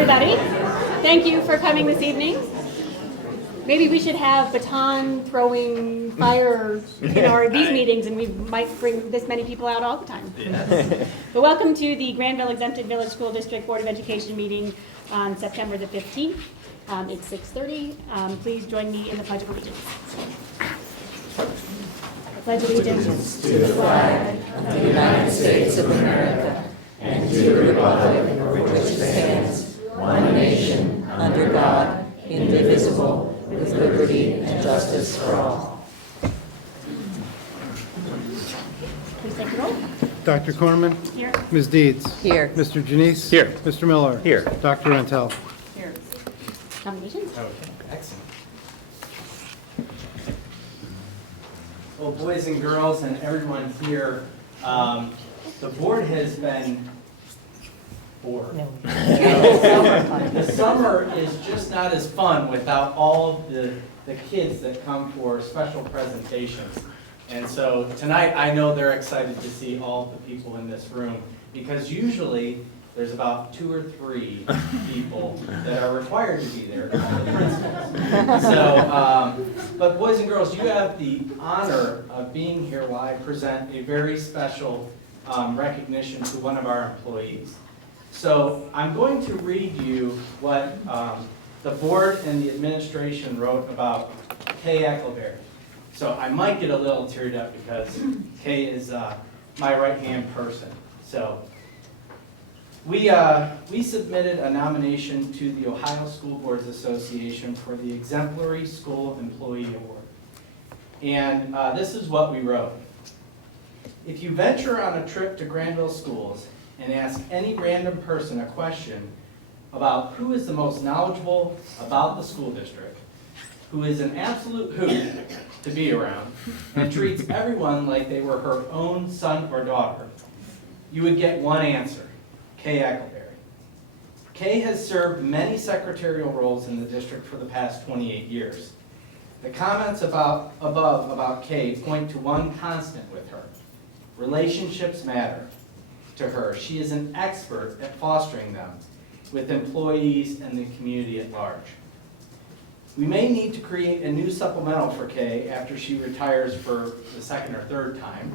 everybody. Thank you for coming this evening. Maybe we should have baton throwing fire in these meetings, and we might bring this many people out all the time. But welcome to the Granville Exempted Village School District Board of Education meeting on September the 15th. It's 6:30. Please join me in the Pledge of Allegiance. I pledge allegiance to the flag of the United States of America and to the republic for which it stands, one nation, under God, indivisible, with liberty and justice for all. Please take the roll. Dr. Cornman? Here. Ms. Deeds? Here. Mr. Janice? Here. Mr. Miller? Here. Dr. Rentel? Here. Nominations? Okay, excellent. Well, boys and girls and everyone here, the board has been bored. The summer is just not as fun without all of the kids that come for special presentations. And so tonight, I know they're excited to see all the people in this room, because usually there's about 2 or 3 people that are required to be there, all the principals. So, but boys and girls, you have the honor of being here while I present a very special recognition to one of our employees. So I'm going to read you what the board and the administration wrote about Kay Eckleberry. So I might get a little teared up because Kay is my right-hand person. So we submitted a nomination to the Ohio School Boards Association for the Exemplary School Employee Award. And this is what we wrote. If you venture on a trip to Granville schools and ask any random person a question about who is the most knowledgeable about the school district, who is an absolute hoot to be around, and treats everyone like they were her own son or daughter, you would get one answer: Kay Eckleberry. Kay has served many secretarial roles in the district for the past 28 years. The comments above about Kay point to one constant with her: relationships matter to her. She is an expert at fostering them with employees and the community at large. We may need to create a new supplemental for Kay after she retires for the 2nd or 3rd time,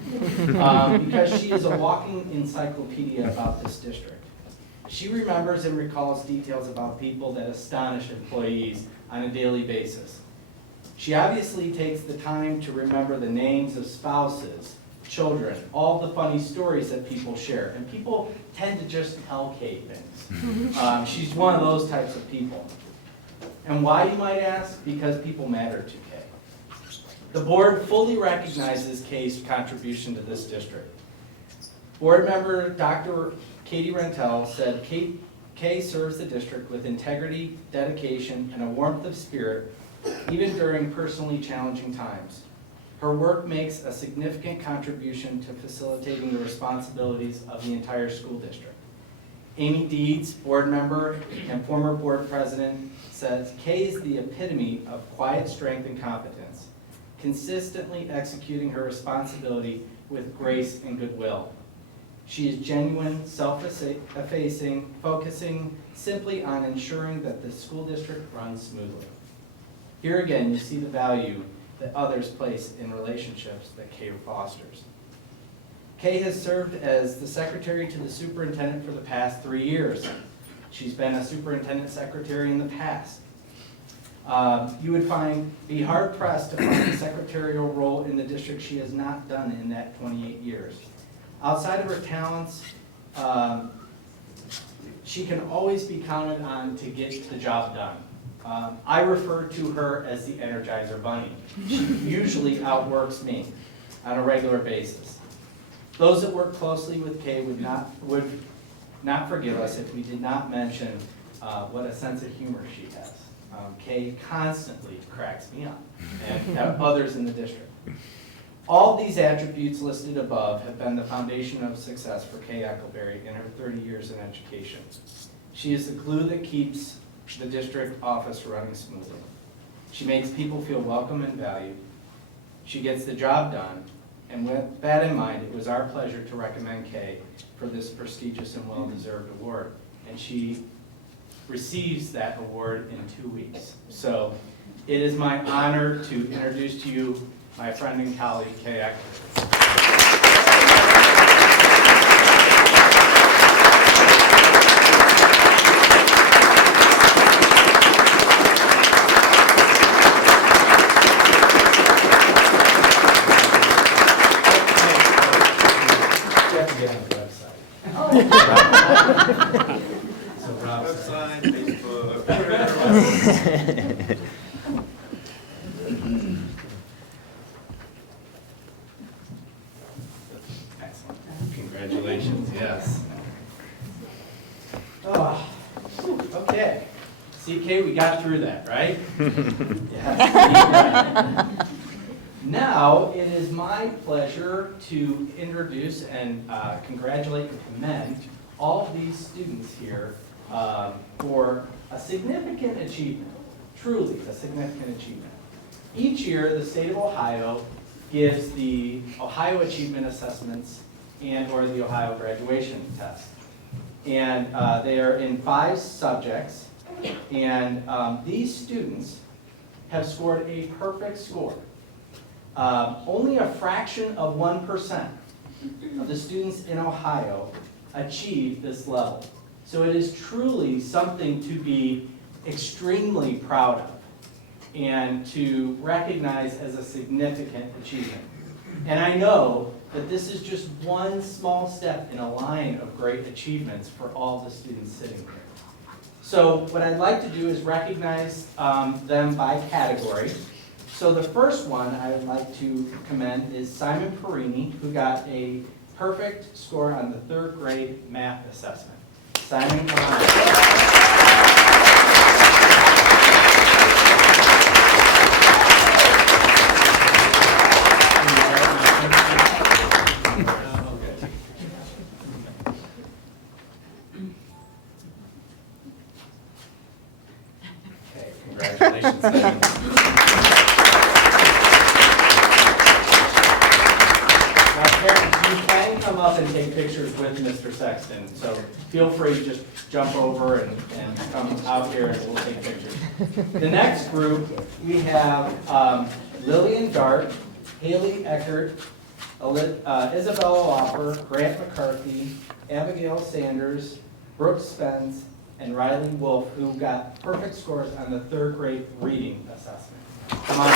because she is a walking encyclopedia about this district. She remembers and recalls details about people that astonish employees on a daily basis. She obviously takes the time to remember the names of spouses, children, all the funny stories that people share. And people tend to just tell Kay things. She's one of those types of people. And why, you might ask? Because people matter to Kay. The board fully recognizes Kay's contribution to this district. Board member Dr. Katie Rentel said Kay serves the district with integrity, dedication, and a warmth of spirit, even during personally challenging times. Her work makes a significant contribution to facilitating the responsibilities of the entire school district. Amy Deeds, board member and former board president, says Kay is the epitome of quiet strength and competence, consistently executing her responsibility with grace and goodwill. She is genuine, self-effacing, focusing simply on ensuring that the school district runs smoothly. Here again, you see the value that others place in relationships that Kay fosters. Kay has served as the secretary to the superintendent for the past 3 years. She's been a superintendent secretary in the past. You would be hard pressed to find a secretarial role in the district she has not done in that 28 years. Outside of her talents, she can always be counted on to get the job done. I refer to her as the Energizer Bunny. She usually outworks me on a regular basis. Those that work closely with Kay would not forgive us if we did not mention what a sense of humor she has. Kay constantly cracks me up, and others in the district. All these attributes listed above have been the foundation of success for Kay Eckleberry in her 30 years in education. She is the glue that keeps the district office running smoothly. She makes people feel welcome and valued. She gets the job done, and with that in mind, it was our pleasure to recommend Kay for this prestigious and well-deserved award. And she receives that award in 2 weeks. So it is my honor to introduce to you my friend and colleague, Kay Eckert. You have to get on the website. So Rob's Website, Facebook. Excellent. Congratulations, yes. Oh, okay. CK, we got through that, right? Yes. Now, it is my pleasure to introduce and congratulate and commend all of these students here for a significant achievement, truly a significant achievement. Each year, the state of Ohio gives the Ohio Achievement Assessments and/or the Ohio Graduation Test. And they are in 5 subjects, and these students have scored a perfect score. Only a fraction of 1% of the students in Ohio achieve this level. So it is truly something to be extremely proud of and to recognize as a significant achievement. And I know that this is just one small step in a line of great achievements for all the students sitting here. So what I'd like to do is recognize them by category. So the first one I would like to commend is Simon Perini, who got a perfect score on the 3rd grade math assessment. Simon, come on. Okay, congratulations, Simon. Now, parents, you can come up and take pictures with Mr. Sexton, so feel free to just jump over and come out here and we'll take pictures. The next group, we have Lillian Dart, Haley Eckert, Isabella Loffer, Grant McCarthy, Abigail Sanders, Brooke Spence, and Riley Wolf, who got perfect scores on the 3rd grade reading assessment. Come on.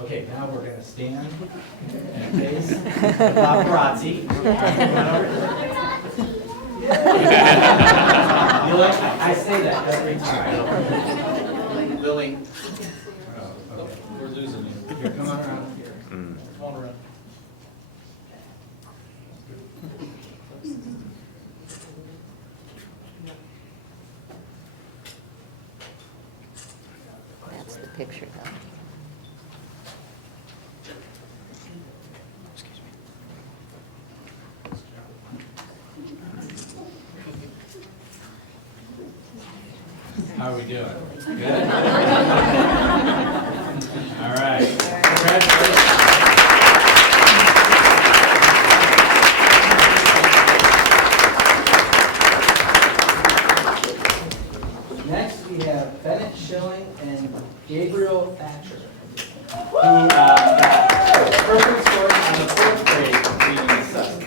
Okay, now we're going to stand and face the paparazzi. You like, I say that every time. Lily. Oh, okay. We're losing you. Here, come on around here. Come on around. That's the picture, though. How are we doing? Good? All right. Congratulations. Next, we have Bennett Schilling and Gabriel Thatcher, who got perfect scores on the 4th grade reading assessment.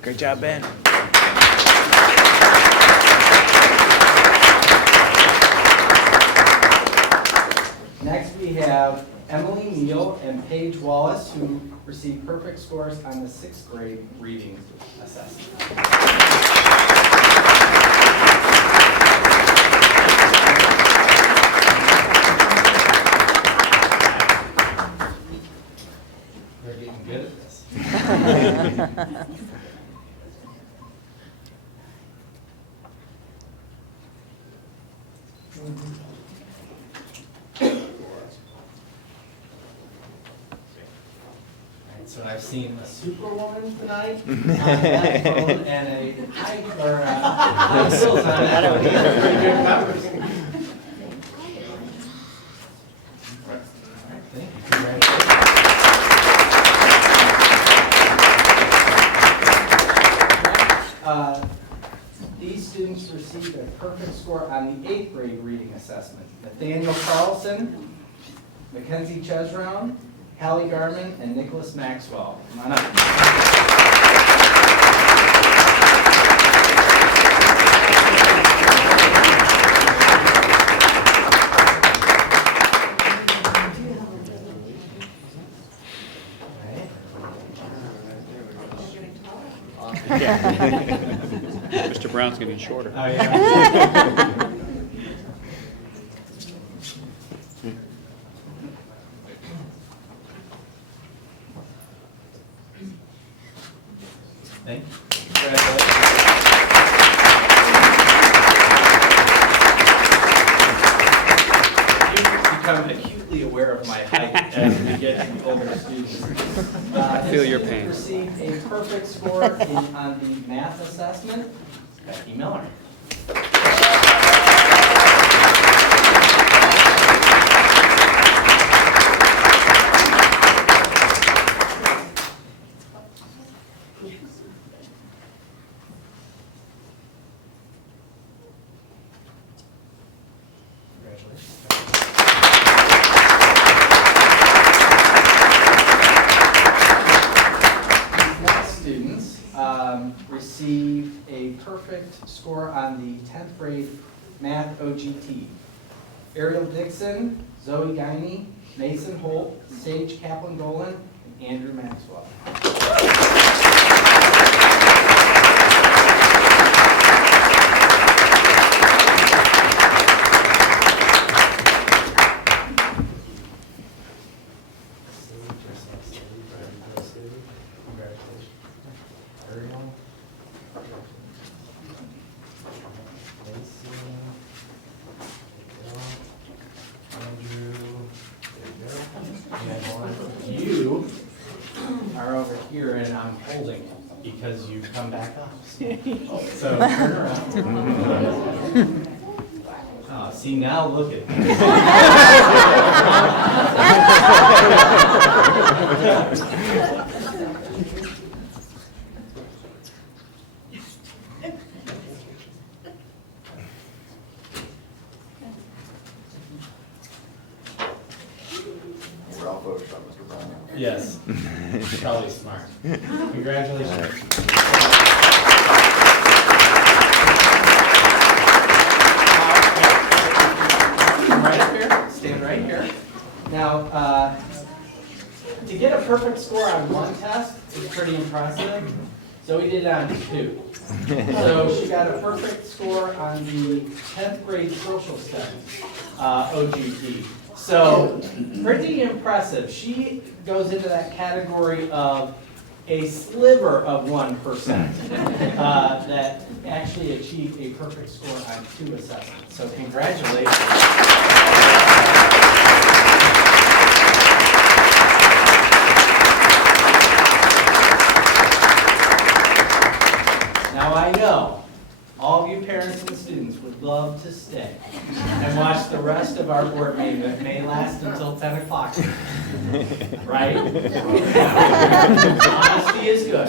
Great job, Ben. Next, we have Emily Neal and Paige Wallace, who received perfect scores on the 6th grade reading assessment. They're getting good at this. So I've seen a superwoman tonight on that phone and a high heels on that one. These are pretty good covers. All right, thank you. Congratulations. These students received a perfect score on the 8th grade reading assessment. Nathaniel Carlson, Mackenzie Chesrown, Hallie Garman, and Nicholas Maxwell. Come on up. Mr. Brown's getting shorter. Oh, yeah. Thank you. Congratulations. You've become acutely aware of my height as we get to older students. I feel your pain. Received a perfect score on the math assessment, Becky Miller. Received a perfect score on the 10th grade math OGT. Ariel Dixon, Zoe Guiney, Mason Holt, Sage Kaplan-Golan, and Andrew Maxwell. You are over here and I'm holding it because you come back up. So turn around. Oh, see, now look at me. We're all focused on Mr. Brown. Yes, probably smart. Congratulations. Right up here, stand right here. Now, to get a perfect score on one test is pretty impressive. So we did it on 2. So she got a perfect score on the 10th grade social studies OGT. So pretty impressive. She goes into that category of a sliver of 1% that actually achieved a perfect score on 2 assessments. So congratulations. Now I know all of you parents and students would love to stay and watch the rest of our board meeting that may last until 10 o'clock. Right? Honesty is good.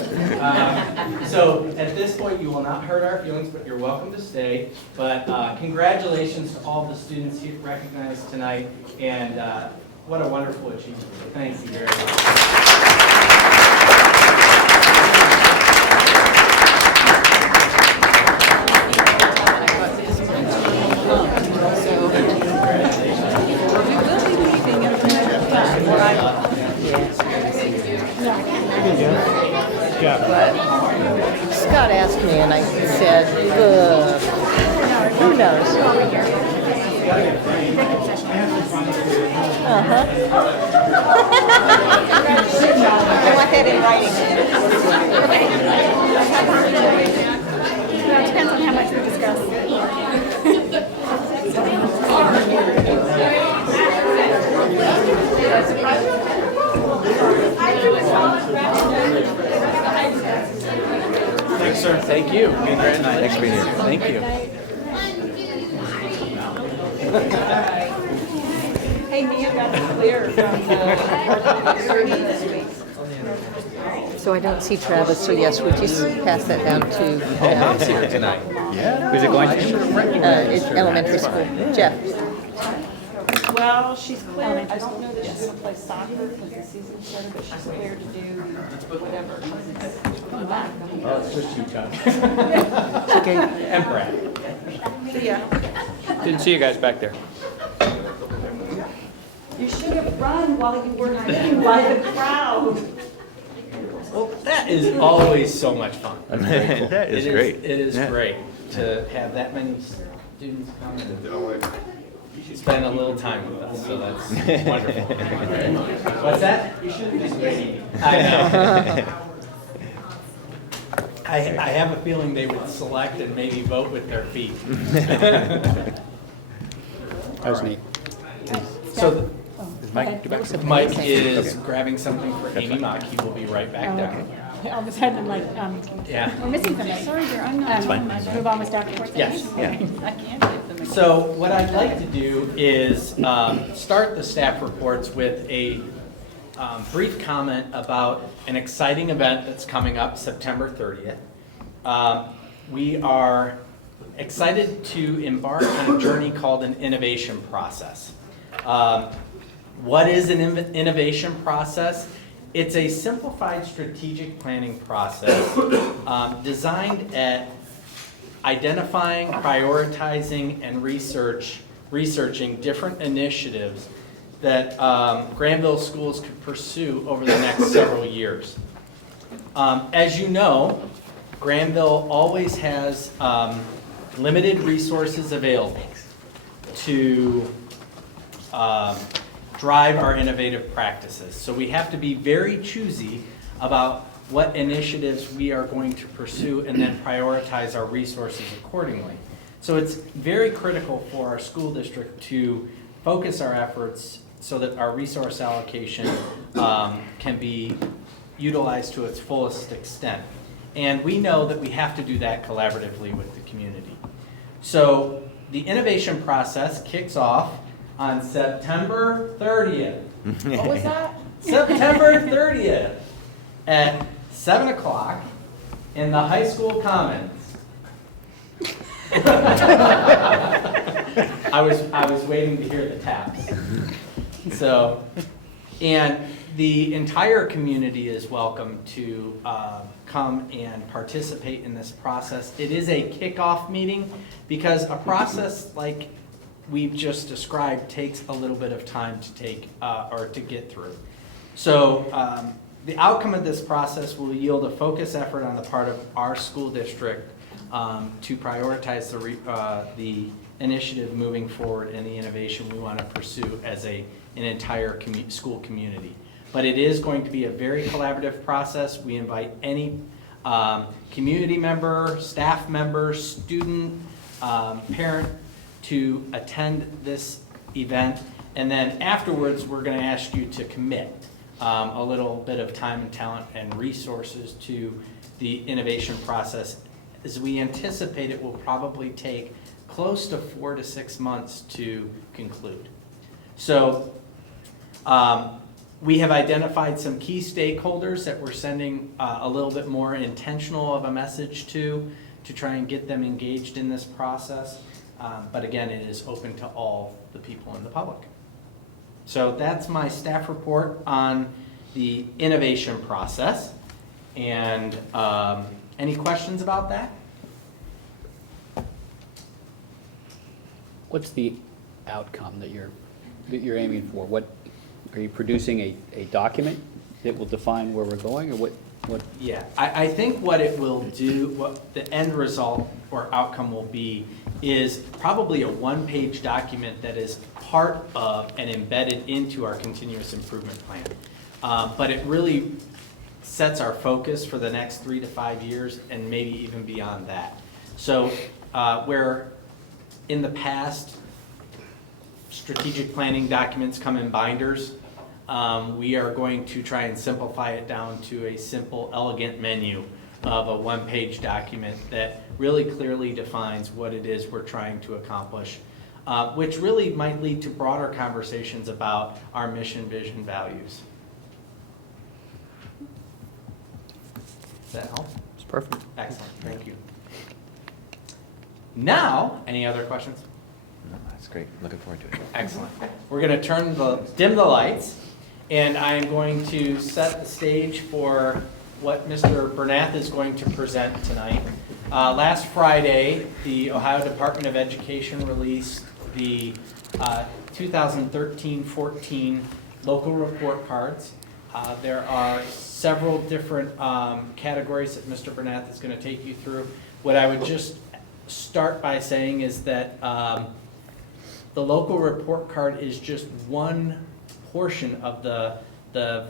So at this point, you will not hurt our feelings, but you're welcome to stay. But congratulations to all the students here recognized tonight, and what a wonderful achievement. So thank you very much. Scott asked me, and I said, who knows? Uh-huh. I want that in writing. Well, it depends on how much we discuss. Thanks, sir. Thank you. Thanks for being here. Thank you. Hey, Mia got the clear from the this week. So I don't see Travis, so yes, would you pass that down to Mom's here tonight. Who's it going to? it's elementary school. Jeff? Well, she's clear. I don't know that she's gonna play soccer because the season started, but she's clear to do whatever. Come back. Oh, it's just you, Chuck. It's okay. And Brad. See ya. Didn't see you guys back there. You should have run while you were hidden by the crowd. Well, that is always so much fun. That is great. It is Yeah. great to have that many students come and spend a little time with us, so that's wonderful. What's that? I know. I have a feeling they would select and maybe vote with their feet. That was neat. So Mike, get back to Mike is grabbing something for Amy Mock. He will be right back down. All of a sudden, I'm like, Yeah. we're missing somebody. Sorry, dear, I'm not. Move on with staff reports. Yes. Yeah. I can't get them. So what I'd like to do is start the staff reports with a brief comment about an exciting event that's coming up September 30th. We are excited to embark on a journey called an innovation process. What is an innovation process? It's a simplified strategic planning process designed at identifying, prioritizing, and researching different initiatives that Granville schools could pursue over the next several years. As you know, Granville always has limited resources available to drive our innovative practices. So we have to be very choosy about what initiatives we are going to pursue and then prioritize our resources accordingly. So it's very critical for our school district to focus our efforts so that our resource allocation can be utilized to its fullest extent. And we know that we have to do that collaboratively with the community. So the innovation process kicks off on September 30th. What was that? September 30th at 7 o'clock in the high school commons. I was waiting to hear the taps. So, and the entire community is welcome to come and participate in this process. It is a kickoff meeting because a process like we've just described takes a little bit of time to take or to get through. So the outcome of this process will yield a focused effort on the part of our school district to prioritize the initiative moving forward and the innovation we want to pursue as an entire school community. But it is going to be a very collaborative process. We invite any community member, staff member, student, parent to attend this event. And then afterwards, we're going to ask you to commit a little bit of time and talent and resources to the innovation process, as we anticipate it will probably take close to 4 to 6 months to conclude. So we have identified some key stakeholders that we're sending a little bit more intentional of a message to try and get them engaged in this process. But again, it is open to all the people in the public. So that's my staff report on the innovation process. And any questions about that? What's the outcome that you're aiming for? What are you producing a document that will define where we're going, or What, Yeah, I think what it will do, what the end result or outcome will be is probably a one-page document that is part of and embedded into our continuous improvement plan. But it really sets our focus for the next 3 to 5 years and maybe even beyond that. So where in the past, strategic planning documents come in binders, we are going to try and simplify it down to a simple, elegant menu of a one-page document that really clearly defines what it is we're trying to accomplish, which really might lead to broader conversations about our mission, vision, values. Does that help? it's perfect. Excellent, thank you. Now, any other questions? No, that's great. Looking forward to it. Excellent. We're going to dim the lights, and I am going to set the stage for what Mr. Bernath is going to present tonight. Last Friday, the Ohio Department of Education released the 2013-14 local report cards. There are several different categories that Mr. Bernath is going to take you through. What I would just start by saying is that the local report card is just one portion of the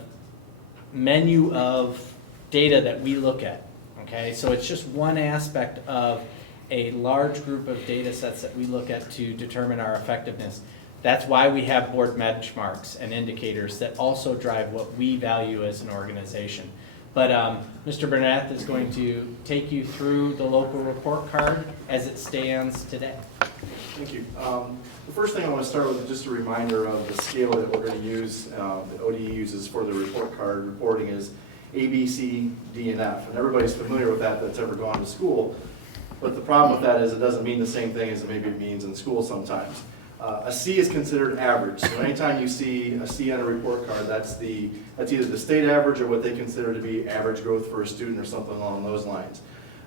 menu of data that we look at, okay? So it's just one aspect of a large group of data sets that we look at to determine our effectiveness. That's why we have board benchmarks and indicators that also drive what we value as an organization. But Mr. Bernath is going to take you through the local report card as it stands today. Thank you. The first thing I want to start with is just a reminder of the scale that we're going to use, that ODE uses for the report card reporting is A, B, C, D, and F. And everybody's familiar with that that's ever gone to school. But the problem with that is it doesn't mean the same thing as maybe it means in school sometimes. A C is considered average. So anytime you see a C on a report card, that's either the state average or what they consider to be average growth for a student or something along those lines.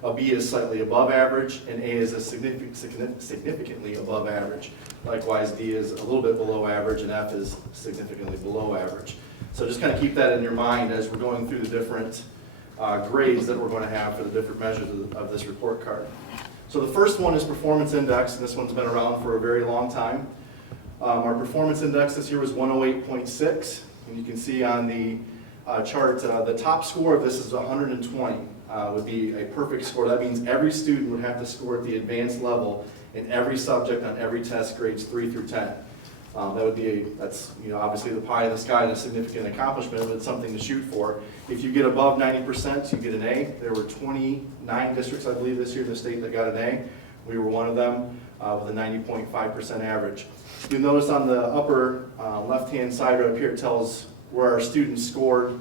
A B is slightly above average, and A is significantly above average. Likewise, D is a little bit below average, and F is significantly below average. So just kind of keep that in your mind as we're going through the different grades that we're going to have for the different measures of this report card. So the first one is performance index, and this one's been around for a very long time. Our performance index this year was 108.6, and you can see on the chart, the top score of this is 120. Would be a perfect score. That means every student would have to score at the advanced level in every subject on every test, grades 3 through 10. That would be that's obviously the pie in the sky and a significant accomplishment, but it's something to shoot for. If you get above 90%, you get an A. There were 29 districts, I believe, this year in the state that got an A. We were one of them with a 90.5% average. You'll notice on the upper left-hand side right up here, it tells where our students scored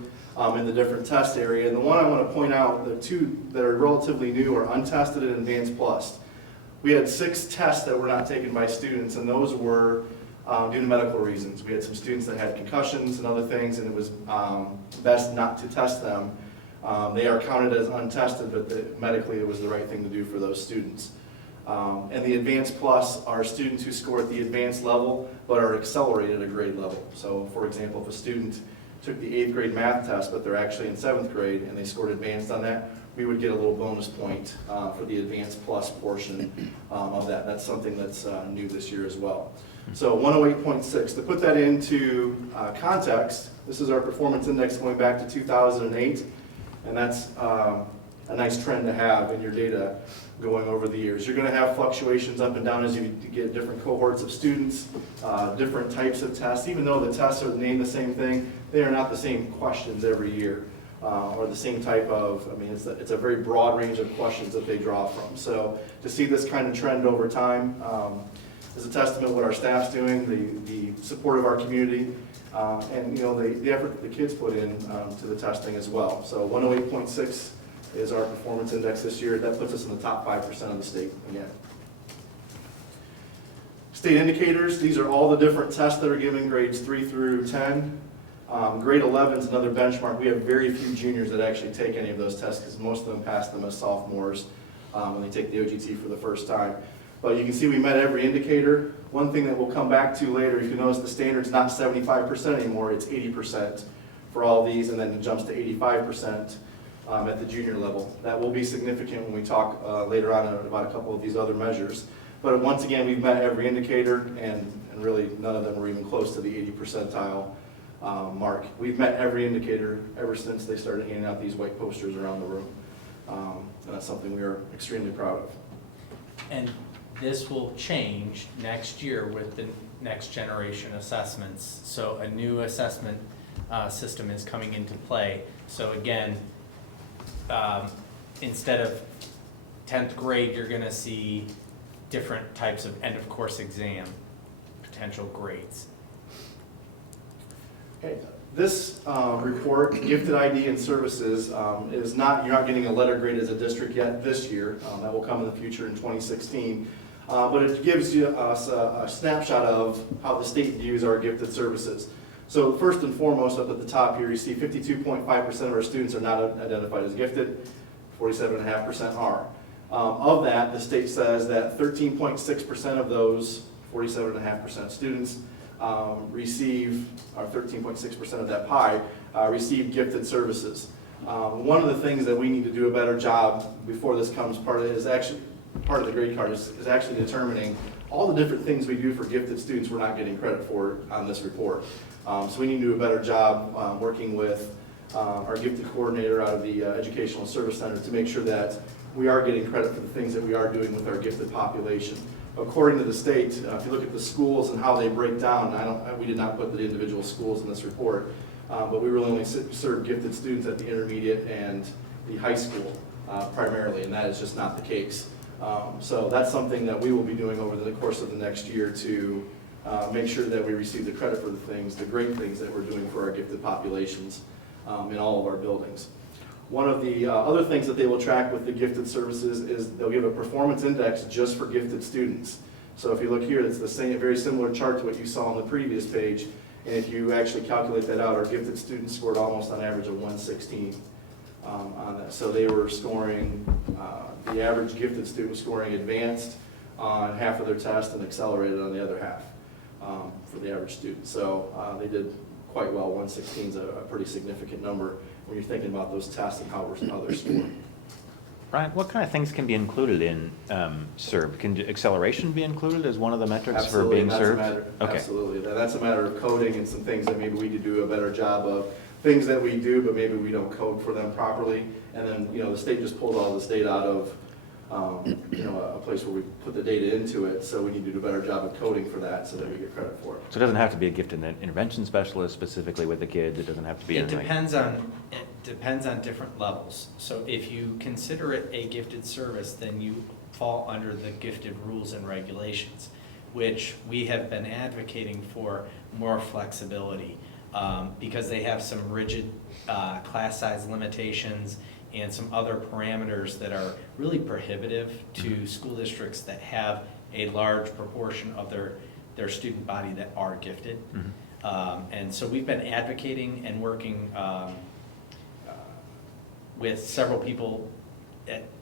in the different test area. And the one I want to point out, the two that are relatively new are untested and advanced plus. We had 6 tests that were not taken by students, and those were due to medical reasons. We had some students that had concussions and other things, and it was best not to test them. They are counted as untested, but medically it was the right thing to do for those students. And the advanced plus are students who score at the advanced level, but are accelerated at a grade level. So for example, if a student took the 8th grade math test, but they're actually in 7th grade and they scored advanced on that, we would get a little bonus point for the advanced plus portion of that. That's something that's new this year as well. So 108.6. To put that into context, this is our performance index going back to 2008, and that's a nice trend to have in your data going over the years. You're going to have fluctuations up and down as you get different cohorts of students, different types of tests. Even though the tests are named the same thing, they are not the same questions every year, or the same type of, it's a very broad range of questions that they draw from. So to see this kind of trend over time is a testament to what our staff's doing, the support of our community, and the effort that the kids put in to the testing as well. So 108.6 is our performance index this year. That puts us in the top 5% of the state again. State indicators, these are all the different tests that are given, grades 3 through 10. Grade 11 is another benchmark. We have very few juniors that actually take any of those tests because most of them pass them as sophomores when they take the OGT for the first time. But you can see we met every indicator. One thing that we'll come back to later, if you notice the standard's not 75% anymore, it's 80% for all these, and then it jumps to 85% at the junior level. That will be significant when we talk later on about a couple of these other measures. But once again, we've met every indicator, and really none of them were even close to the 80 percentile mark. We've met every indicator ever since they started handing out these white posters around the room. And that's something we are extremely proud of. And this will change next year with the next generation assessments. So a new assessment system is coming into play. So again, instead of 10th grade, you're gonna see different types of end of course exam potential grades. Okay. This report, Gifted ID and Services, is not, you're not getting a letter grade as a district yet this year. That will come in the future in 2016. But it gives us a snapshot of how the state views our gifted services. So first and foremost, up at the top here, you see 52.5% of our students are not identified as gifted, 47.5% are. Of that, the state says that 13.6% of those 47.5% students receive, or 13.6% of that pie, receive gifted services. One of the things that we need to do a better job before this comes part of the grade card is actually determining all the different things we do for gifted students we're not getting credit for on this report. So we need to do a better job working with our gifted coordinator out of the Educational Service Center to make sure that we are getting credit for the things that we are doing with our gifted population. According to the state, if you look at the schools and how they break down, we did not put the individual schools in this report, but we really only serve gifted students at the intermediate and the high school primarily, and that is just not the case. So that's something that we will be doing over the course of the next year to make sure that we receive the credit for the great things that we're doing for our gifted populations in all of our buildings. One of the other things that they will track with the gifted services is they'll give a performance index just for gifted students. So if you look here, it's the same, very similar chart to what you saw on the previous page. And if you actually calculate that out, our gifted students scored almost on average of 116 on that. So they were scoring, the average gifted student was scoring advanced on half of their test and accelerated on the other half for the average student. So they did quite well. 116 is a pretty significant number when you're thinking about those tests and how they're scored. Brian, what kind of things can be included in SERB? Can acceleration be included as one of the metrics for being served? Okay. Absolutely. That's a matter of coding and some things that maybe we could do a better job of. Things that we do, but maybe we don't code for them properly. And then, the state just pulled all this data out of, a place where we put the data into it. So we need to do a better job of coding for that so that we get credit for it. So it doesn't have to be a gifted intervention specialist specifically with the kids. It doesn't have to be It anything. depends on different levels. So if you consider it a gifted service, then you fall under the gifted rules and regulations, which we have been advocating for more flexibility because they have some rigid class size limitations and some other parameters that are really prohibitive to school districts that have a large proportion of their student body that are gifted. And so we've been advocating and working with several people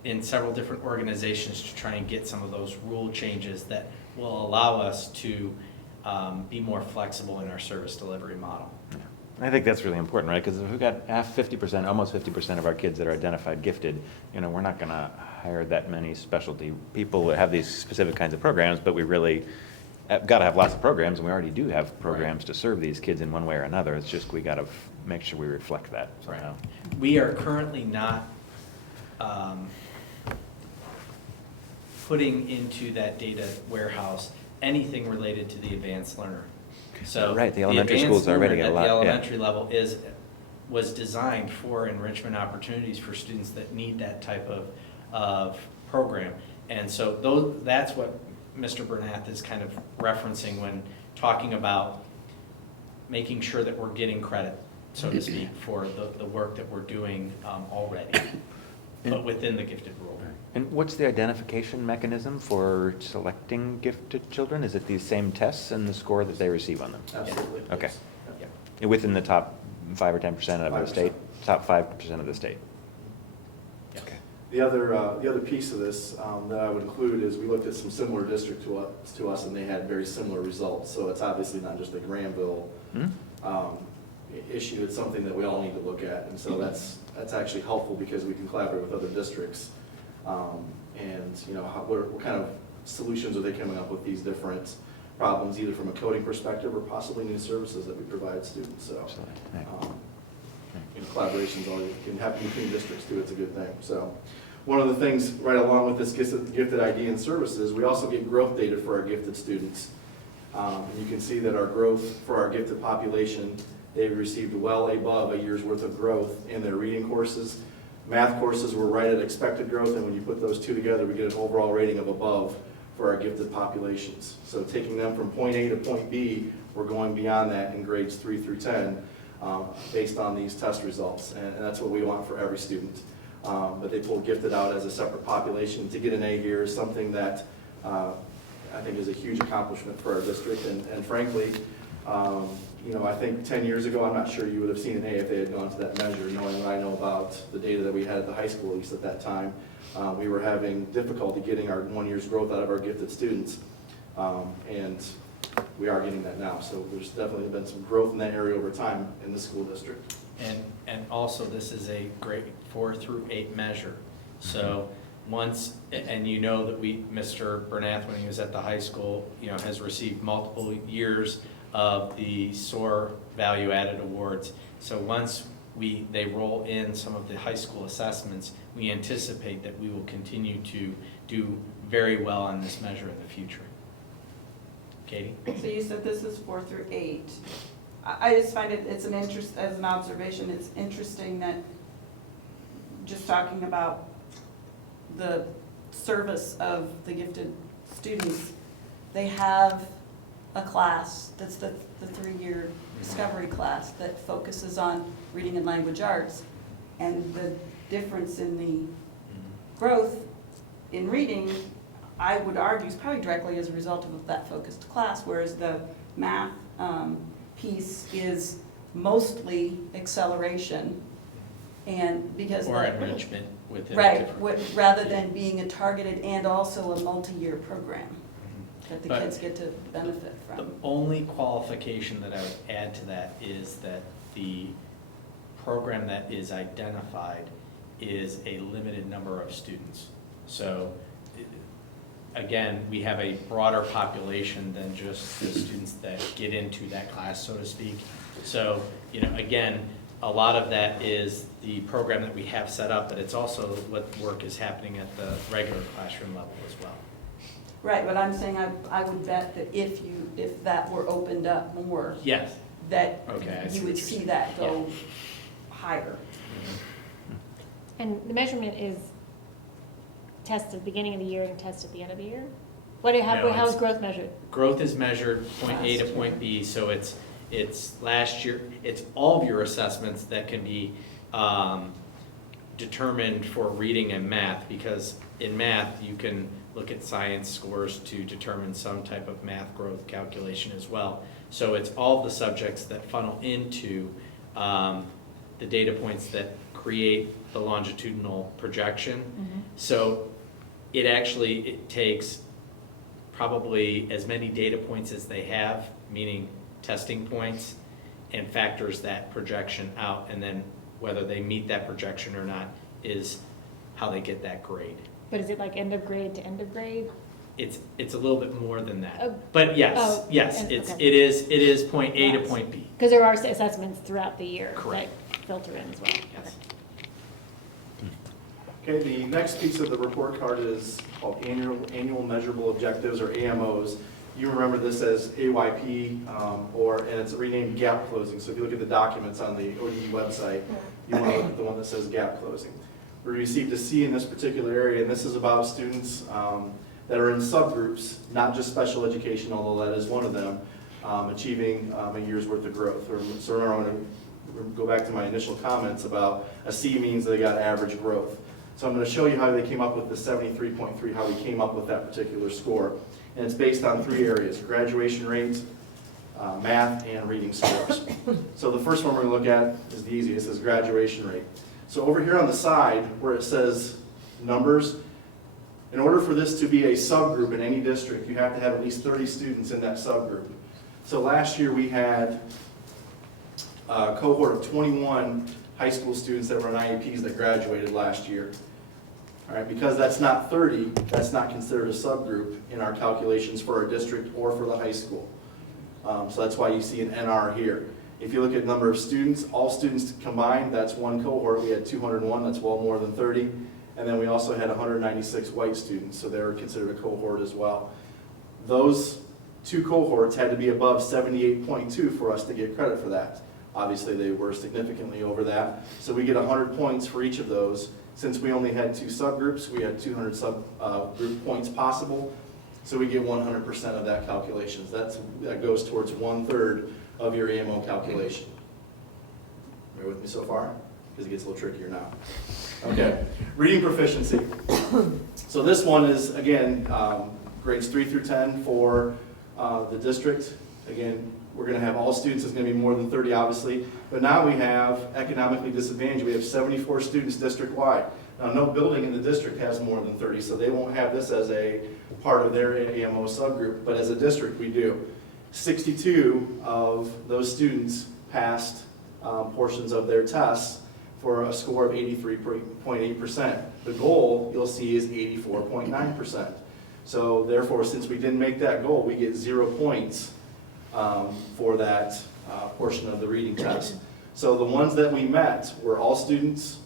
in several different organizations to try and get some of those rule changes that will allow us to be more flexible in our service delivery model. I think that's really important, right? Because if we've got 50%, almost 50% of our kids that are identified gifted, we're not going to hire that many specialty people that have these specific kinds of programs, but we really got to have lots of programs, and we already do have programs to serve these kids in one way or another. It's just we got to make sure we reflect that somehow. We are currently not putting into that data warehouse anything related to the advanced learner. So right, the elementary schools already get a lot. The elementary level was designed for enrichment opportunities for students that need that type of program. And so that's what Mr. Bernath is kind of referencing when talking about making sure that we're getting credit, so to speak, for the work that we're doing already, but within the gifted rule. And what's the identification mechanism for selecting gifted children? Is it these same tests and the score that they receive on them? Absolutely. Okay. Yes. Yeah. Within the top 5 or 10% of the 5%. state? Top 5% of the state? Yeah. Okay. The other piece of this that I would include is we looked at some similar districts to us, and they had very similar results. So it's obviously not just a Granville issue, it's something that we all need to look at. And so that's actually helpful because we can collaborate with other districts. And, you know, what kind of solutions are they coming up with these different problems, either from a coding perspective or possibly new services that we provide students. So you know, collaborations always can happen between districts too. It's a good thing. So one of the things right along with this gifted ID and services, we also get growth data for our gifted students. And you can see that our growth for our gifted population, they've received well above a year's worth of growth in their reading courses. Math courses were right at expected growth, and when you put those two together, we get an overall rating of above for our gifted populations. So taking them from point A to point B, we're going beyond that in grades 3 through 10 based on these test results, and that's what we want for every student. But they pulled gifted out as a separate population. To get an A here is something that I think is a huge accomplishment for our district, and frankly, you know, I think 10 years ago, I'm not sure you would have seen an A if they had gone to that measure, knowing what I know about the data that we had at the high school, at least at that time. We were having difficulty getting our 1 year's growth out of our gifted students, and we are getting that now. So there's definitely been some growth in that area over time in the school district. And also, this is a grade 4 through 8 measure. So once, and you know that Mr. Bernath, when he was at the high school, you know, has received multiple years of the SOAR value-added awards. So once they roll in some of the high school assessments, we anticipate that we will continue to do very well on this measure in the future. Katie? So you said this is 4 through 8. I just find it's an interest, as an observation, it's interesting that just talking about the service of the gifted students, they have a class that's the 3-year discovery class that focuses on reading and language arts. And the difference in the growth in reading, I would argue, is probably directly as a result of that focused class, whereas the math piece is mostly acceleration. And because Or enrichment within. right, rather than being a targeted and also a multi-year program that the But kids get to benefit The from. only qualification that I would add to that is that the program that is identified is a limited number of students. So, again, we have a broader population than just the students that get into that class, so to speak. So, you know, again, a lot of that is the program that we have set up, but it's also what work is happening at the regular classroom level as well. Right, but I'm saying I would bet that if that were opened up more, Yes. that Okay, I see you what would you're see saying. that go higher. And the measurement is test at the beginning of the year and test at the end of the year? How No, is growth measured? Growth is measured point A to point B, so it's last year, it's all of your assessments that can be determined for reading and math, because in math, you can look at science scores to determine some type of math growth calculation as well. So it's all the subjects that funnel into the data points that create the longitudinal projection. So it takes probably as many data points as they have, meaning testing points, and factors that projection out, and then whether they meet that projection or not is how they get that grade. But is it like end of grade to end of grade? It's a little bit more than that. Oh. But yes, Oh, yes, and- it okay. is point A to Yes. point B. Because there are assessments throughout the year Correct. that filter in as well. Yes. Okay, the next piece of the report card is called annual measurable objectives, or AMOs. You remember this as AYP, and it's renamed gap closing. So if you look at the documents on the ODE website, you want to look at the one that says gap closing. We received a C in this particular area, and this is about students that are in subgroups, not just special education, although that is one of them, achieving a year's worth of growth. So remember, I want to go back to my initial comments about a C means they got average growth. So I'm going to show you how they came up with the 73.3, how we came up with that particular score. And it's based on 3 areas: graduation rates, math, and reading scores. So the first one we're going to look at is the easiest, is graduation rate. So over here on the side where it says numbers, in order for this to be a subgroup in any district, you have to have at least 30 students in that subgroup. So last year we had a cohort of 21 high school students that were in IEPs that graduated last year. All right, because that's not 30, that's not considered a subgroup in our calculations for our district or for the high school. So that's why you see an NR here. If you look at number of students, all students combined, that's one cohort. We had 201, that's well more than 30. And then we also had 196 white students, so they were considered a cohort as well. Those two cohorts had to be above 78.2 for us to get credit for that. Obviously, they were significantly over that. So we get 100 points for each of those. Since we only had two subgroups, we had 200 subgroup points possible. So we get 100% of that calculations. That goes towards 1/3 of your AMO calculation. Are you with me so far? Because it gets a little trickier now. Okay, reading proficiency. So this one is, again, grades 3 through 10 for the district. Again, we're going to have all students, it's going to be more than 30 obviously, but now we have economically disadvantaged. We have 74 students district-wide. Now no building in the district has more than 30, so they won't have this as a part of their AMO subgroup, but as a district we do. 62 of those students passed portions of their tests for a score of 83.8%. The goal, you'll see, is 84.9%. So therefore, since we didn't make that goal, we get 0 points for that portion of the reading test. So the ones that we met were all students,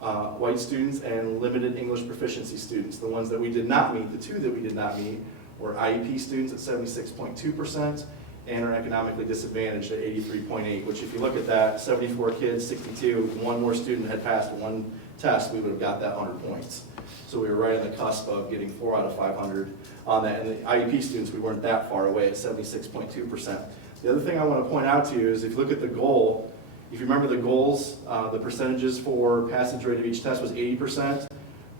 white students, and limited English proficiency students. The ones that we did not meet, the two that we did not meet, were IEP students at 76.2% and are economically disadvantaged at 83.8%, which if you look at that, 74 kids, 62, one more student had passed one test, we would have got that 100 points. So we were right on the cusp of getting 4 out of 500 on that. And the IEP students, we weren't that far away at 76.2%. The other thing I want to point out to you is if you look at the goal, if you remember the goals, the percentages for passage rate of each test was 80%.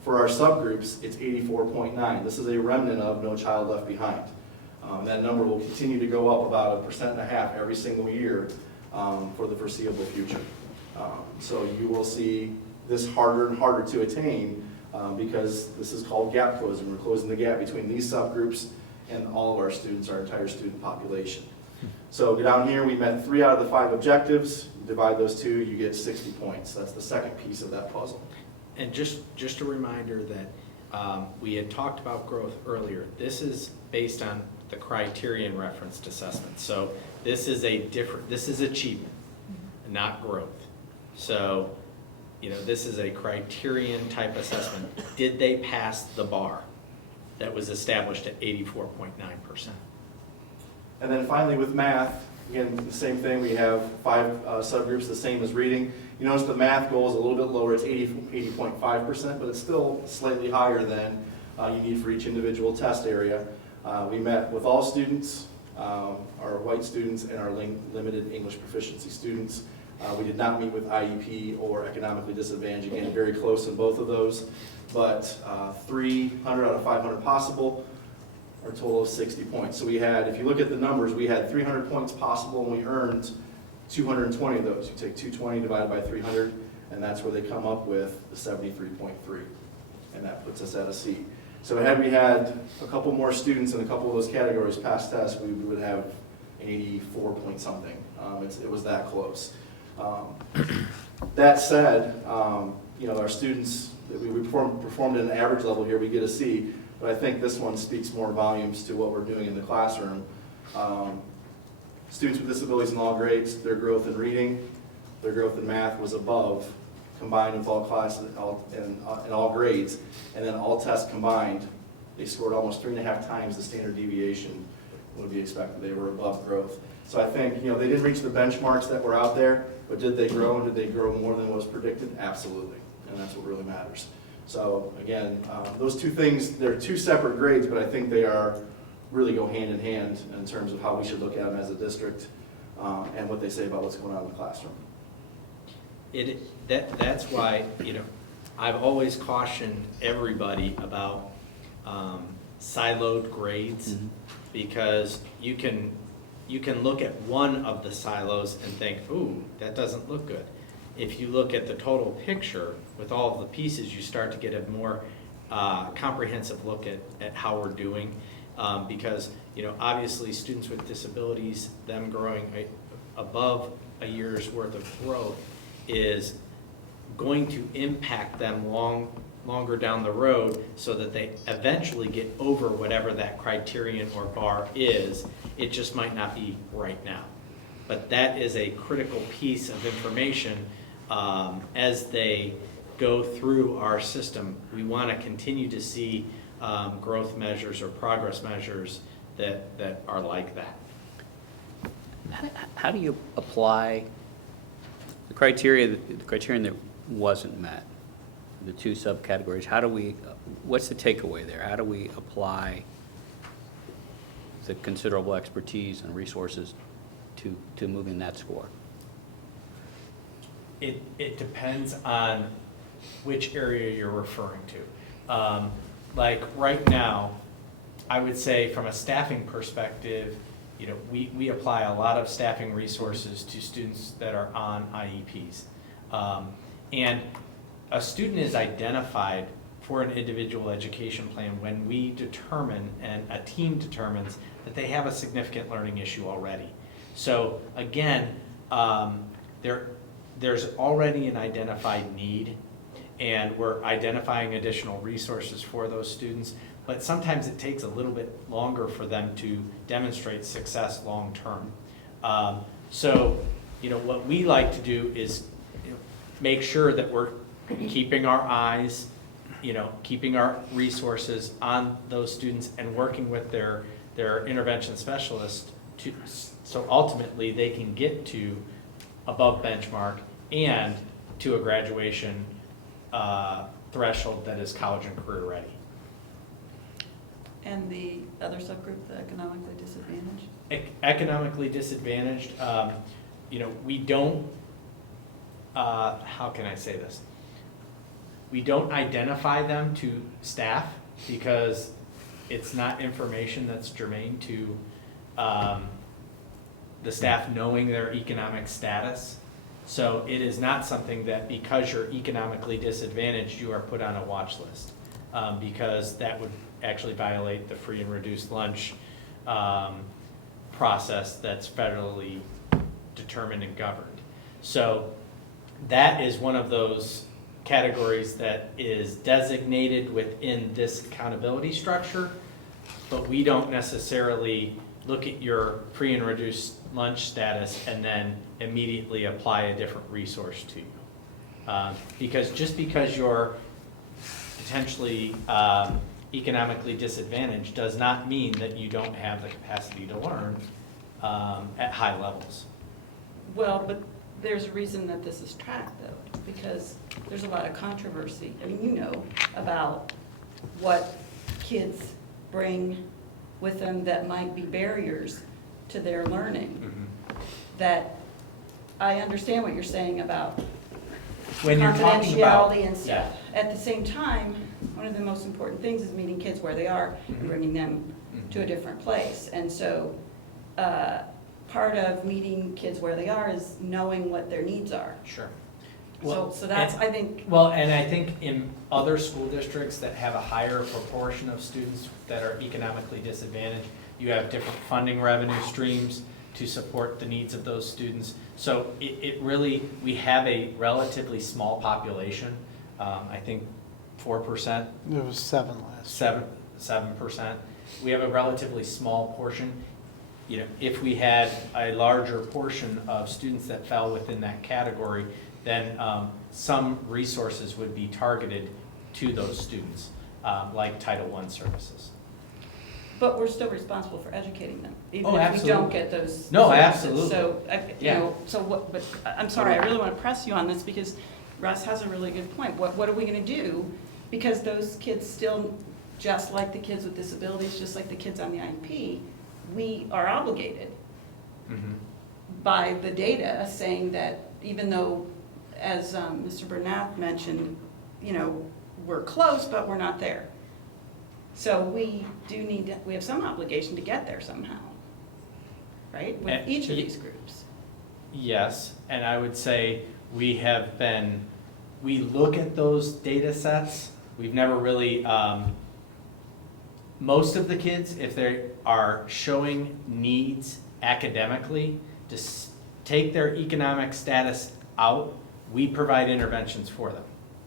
For our subgroups, it's 84.9. This is a remnant of No Child Left Behind. That number will continue to go up about 1.5% every single year for the foreseeable future. So you will see this harder and harder to attain because this is called gap closing. We're closing the gap between these subgroups and all of our students, our entire student population. So down here, we met 3 out of the 5 objectives. You divide those two, you get 60 points. That's the second piece of that puzzle. And just a reminder that we had talked about growth earlier. This is based on the criterion referenced assessment. So this is achievement, not growth. So, this is a criterion type assessment. Did they pass the bar that was established at 84.9%? And then finally with math, again, the same thing. We have 5 subgroups, the same as reading. You notice the math goal is a little bit lower. It's 80.5%, but it's still slightly higher than you need for each individual test area. We met with all students, our white students, and our limited English proficiency students. We did not meet with IEP or economically disadvantaged. Again, very close in both of those, but 300 out of 500 possible, or a total of 60 points. So we had, if you look at the numbers, we had 300 points possible and we earned 220 of those. You take 220 divided by 300, and that's where they come up with the 73.3, and that puts us at a C. So had we had a couple more students in a couple of those categories pass tests, we would have 84 point something. It was that close. That said, our students, we performed at an average level here, we get a C, but I think this one speaks more volumes to what we're doing in the classroom. Students with disabilities in all grades, their growth in reading, their growth in math was above, combined with all classes in all grades, and then all tests combined, they scored almost 3.5 times the standard deviation would be expected. They were above growth. So I think, they didn't reach the benchmarks that were out there, but did they grow, and did they grow more than was predicted? Absolutely, and that's what really matters. So again, those two things, they're 2 separate grades, but I think they really go hand in hand in terms of how we should look at them as a district and what they say about what's going on in the classroom. That's why, I've always cautioned everybody about siloed grades, because you can look at one of the silos and think, ooh, that doesn't look good. If you look at the total picture with all of the pieces, you start to get a more comprehensive look at how we're doing. Because, obviously students with disabilities, them growing above a year's worth of growth is going to impact them longer down the road so that they eventually get over whatever that criterion or bar is. It just might not be right now. But that is a critical piece of information as they go through our system. We want to continue to see growth measures or progress measures that are like that. How do you apply the criterion that wasn't met, the two subcategories? What's the takeaway there? How do we apply the considerable expertise and resources to moving that score? It depends on which area you're referring to. Like right now, I would say from a staffing perspective, we apply a lot of staffing resources to students that are on IEPs. And a student is identified for an individual education plan when we determine and a team determines that they have a significant learning issue already. So again, there's already an identified need, and we're identifying additional resources for those students, but sometimes it takes a little bit longer for them to demonstrate success long-term. So, what we like to do is make sure that we're keeping our eyes, keeping our resources on those students and working with their intervention specialists so ultimately they can get to above benchmark and to a graduation threshold that is college and career ready. And the other subgroup, the economically disadvantaged? Economically disadvantaged, we don't, how can I say this? We don't identify them to staff because it's not information that's germane to the staff knowing their economic status. So it is not something that because you're economically disadvantaged, you are put on a watch list, because that would actually violate the free and reduced lunch process that's federally determined and governed. So that is one of those categories that is designated within this accountability structure, but we don't necessarily look at your free and reduced lunch status and then immediately apply a different resource to you. Because just because you're potentially economically disadvantaged does not mean that you don't have the capacity to learn at high levels. Well, but there's a reason that this is tracked, though, because there's a lot of controversy. I mean, about what kids bring with them that might be barriers to their learning. Mm-hmm. That I understand what you're saying about When you're talking about, confidentiality and stuff. At the same time, one of the most important things is meeting kids where they are and bringing them to a different place. And so part of meeting kids where they are is knowing what their needs are. Sure. So that's, I think. Well, and I think in other school districts that have a higher proportion of students that are economically disadvantaged, you have different funding revenue streams to support the needs of those students. So it really, we have a relatively small population. I think 4%. It was 7 last year. 7%. We have a relatively small portion. If we had a larger portion of students that fell within that category, then some resources would be targeted to those students, like Title I services. But we're still responsible for educating them, even Oh, if we absolutely. don't get those. No, services. absolutely. So, Yeah. but I'm sorry, I really want to press you on this because Russ has a really good point. What are we going to do? Because those kids still, just like the kids with disabilities, just like the kids on the IEP, we are obligated Mm-hmm. by the data saying that even though, as Mr. Bernath mentioned, we're close, but we're not there. So we have some obligation to get there somehow, right? With each of these groups. Yes, and I would say we look at those data sets. We've never really, most of the kids, if they are showing needs academically, take their economic status out, we provide interventions for them,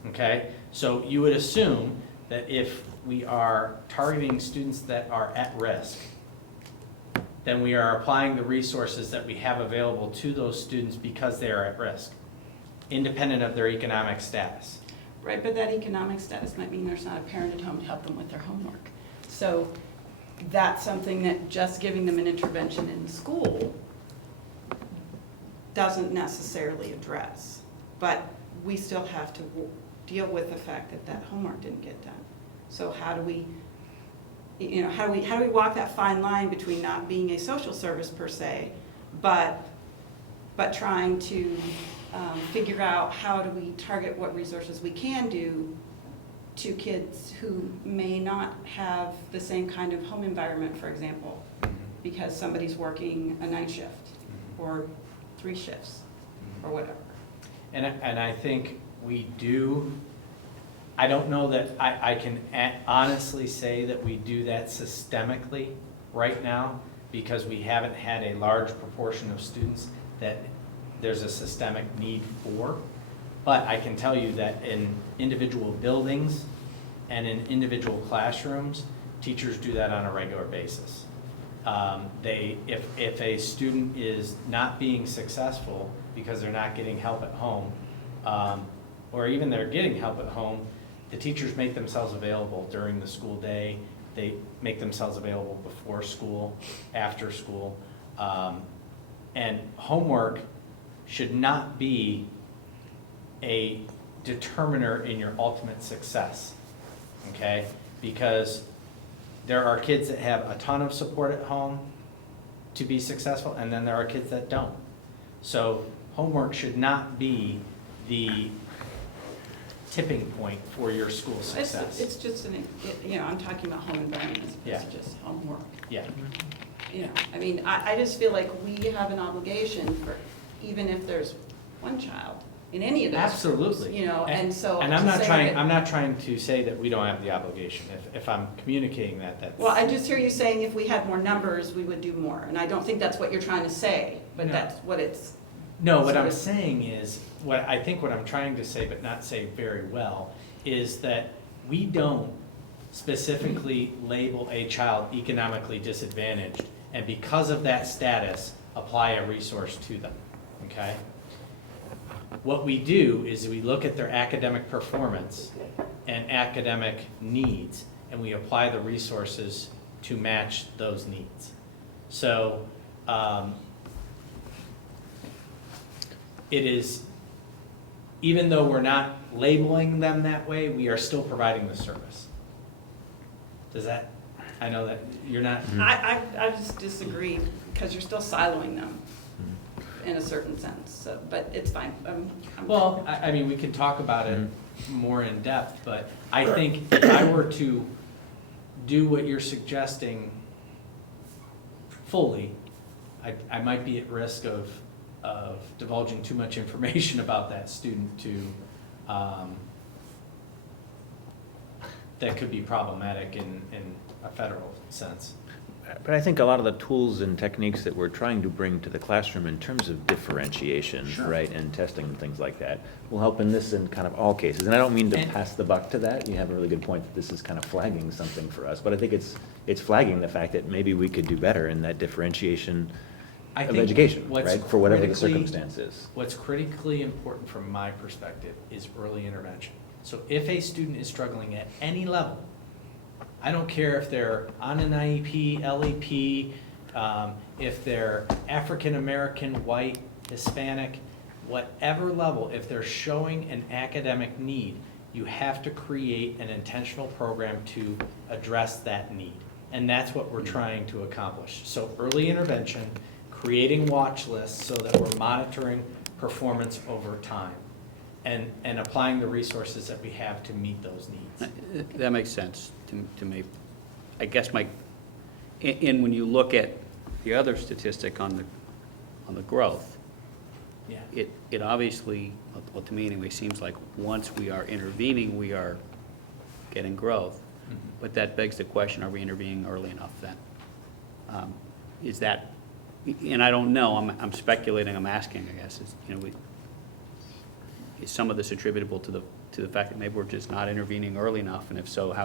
okay? So you would assume that if we are targeting students that are at risk, then we are applying the resources that we have available to those students because they are at risk, independent of their economic status. Right, but that economic status might mean there's not a parent at home to help them with their homework. So that's something that just giving them an intervention in school doesn't necessarily address. But we still have to deal with the fact that that homework didn't get done. So how do we, how do we walk that fine line between not being a social service per se, but trying to figure out how do we target what resources we can do to kids who may not have the same kind of home environment, for example, because somebody's working a night shift or 3 shifts or whatever. And I think we do, I don't know that I can honestly say that we do that systemically right now, because we haven't had a large proportion of students that there's a systemic need for. But I can tell you that in individual buildings and in individual classrooms, teachers do that on a regular basis. If a student is not being successful because they're not getting help at home, or even they're getting help at home, the teachers make themselves available during the school day. They make themselves available before school, after school. And homework should not be a determiner in your ultimate success, okay? Because there are kids that have a ton of support at home to be successful, and then there are kids that don't. So homework should not be the tipping point for your school success. It's just I'm talking about home environment as opposed to just homework. Yeah. I mean, I just feel like we have an obligation for, even if there's one child in any of those groups, Absolutely. and so. And I'm to not say trying, that- I'm not trying to say that we don't have the obligation. If I'm communicating that's. Well, I just hear you saying if we had more numbers, we would do more, and I don't think that's what you're trying to say, but No. that's what it's. No, what sort I'm of- saying is, what I'm trying to say, but not say very well, is that we don't specifically label a child economically disadvantaged, and because of that status, apply a resource to them, okay? What we do is we look at their academic performance and academic needs, and we apply the resources to match those needs. So, it is, even though we're not labeling them that way, we are still providing the service. Does that, I know that you're not. I just disagree, because you're still siloing them in a certain sense, so, but it's fine. I'm Well, I mean, we can talk about it more in depth, but I think if I were to do what you're suggesting fully, I might be at risk of divulging too much information about that student to, that could be problematic in a federal sense. But I think a lot of the tools and techniques that we're trying to bring to the classroom in terms of differentiation, Sure. right, and testing and things like that, will help in this in kind of all cases. And I don't mean to And- pass the buck to that. You have a really good point that this is kind of flagging something for us. But I think it's flagging the fact that maybe we could do better in that differentiation I of think education, what's right, for whatever the critically- circumstance is. What's critically important from my perspective is early intervention. So if a student is struggling at any level, I don't care if they're on an IEP, LEP, if they're African-American, white, Hispanic, whatever level, if they're showing an academic need, you have to create an intentional program to address that need. And that's what we're trying to accomplish. So early intervention, creating watch lists so that we're monitoring performance over time, and applying the resources that we have to meet those needs. That makes sense to me. I guess when you look at the other statistic on the growth, Yeah. it obviously, well, to me anyway, seems like once we are intervening, we are getting growth. Mhm. But that begs the question, are we intervening early enough then? Is that and I don't know, I'm speculating, I'm asking, I guess, is, is some of this attributable to the fact that maybe we're just not intervening early enough? And if so,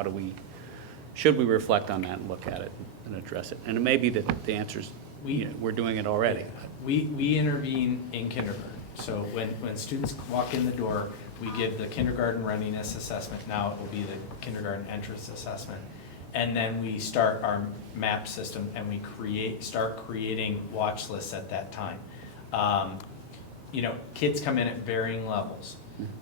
should we reflect on that and look at it and address it? And it may be that the answer is, we're doing it already. We intervene in kindergarten. So when students walk in the door, we give the kindergarten readiness assessment. Now it will be the kindergarten entrance assessment. And then we start our MAP system and we start creating watch lists at that time. Kids come in at varying levels.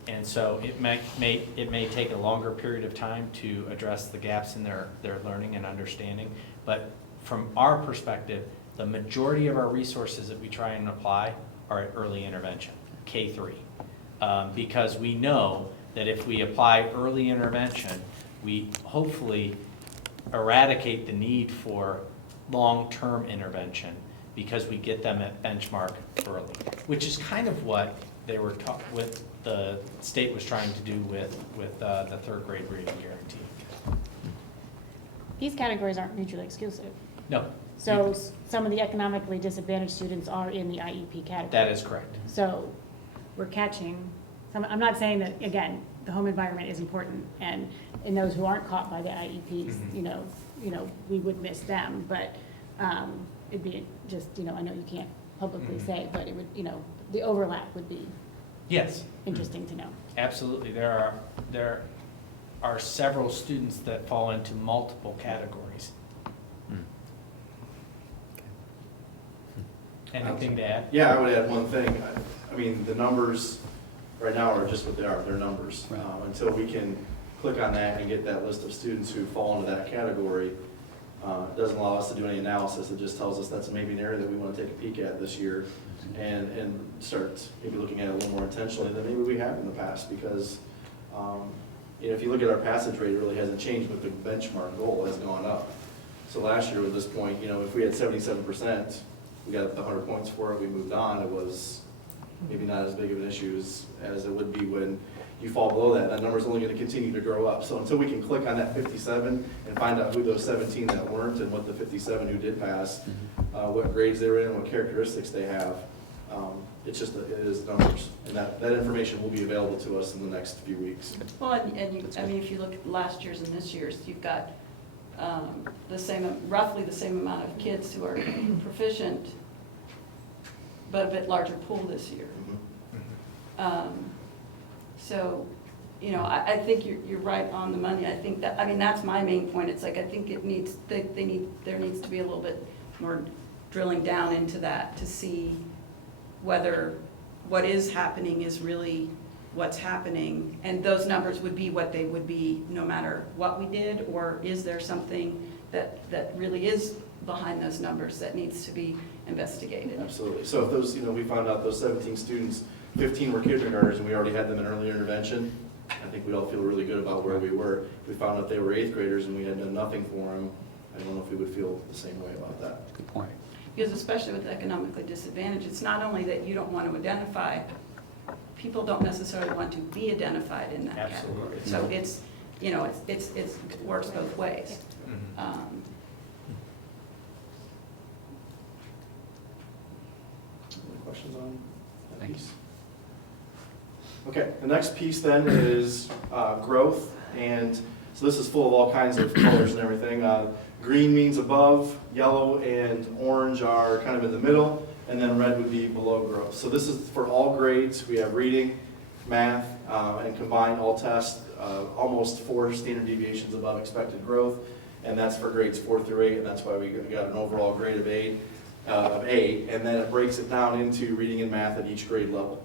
And so it may take a longer period of time to address the gaps in their learning and understanding. But from our perspective, the majority of our resources that we try and apply are at early intervention, K-3. Because we know that if we apply early intervention, we hopefully eradicate the need for long-term intervention because we get them at benchmark early, which is kind of what they were the state was trying to do with the third grade reading guarantee. These categories aren't mutually exclusive. No. So some of the economically disadvantaged students are in the IEP category. That is correct. So we're catching some, I'm not saying that, again, the home environment is important, and in those who aren't caught by the IEPs, we would miss them, but it'd be just, I know you can't publicly say, but it would, the overlap would be Yes. interesting to know. Absolutely. There are several students that fall into multiple categories. Anything to add? Yeah, I would add one thing. I mean, the numbers right now are just what they are, they're numbers. Right. Until we can click on that and get that list of students who fall into that category, it doesn't allow us to do any analysis. It just tells us that's maybe an area that we want to take a peek at this year and start maybe looking at it a little more intentionally than maybe we have in the past, because if you look at our passage rate, it really hasn't changed, but the benchmark goal has gone up. So last year at this point, if we had 77%, we got the 100 points for it, we moved on, it was maybe not as big of an issue as it would be when you fall below that. That number's only going to continue to grow up. So until we can click on that 57 and find out who those 17 that weren't and what the 57 who did pass, what grades they were in, what characteristics they have, it is numbers. And that information will be available to us in the next few weeks. Well, if you look at last year's and this year's, you've got roughly the same amount of kids who are proficient, but a bit larger pool this year. So, I think you're right on the money. I think that's my main point. It's like, I think there needs to be a little bit more drilling down into that to see whether what is happening is really what's happening, and those numbers would be what they would be no matter what we did, or is there something that really is behind those numbers that needs to be investigated? Absolutely. So if those, we found out those 17 students, 15 were kindergartners and we already had them in early intervention, I think we'd all feel really good about where we were. If we found out they were 8th graders and we had done nothing for them, I don't know if we would feel the same way about that. Good point. Because especially with economically disadvantaged, it's not only that you don't want to identify, people don't necessarily want to be identified in that category. So it's, it works both ways. Any questions on that Thanks. piece? Okay, the next piece then is growth, and so this is full of all kinds of colors and everything. Green means above, yellow and orange are kind of in the middle, and then red would be below growth. So this is for all grades. We have reading, math, and combined all tests, almost 4 standard deviations above expected growth, and that's for grades 4 through 8, and that's why we got an overall grade of A, and then it breaks it down into reading and math at each grade level.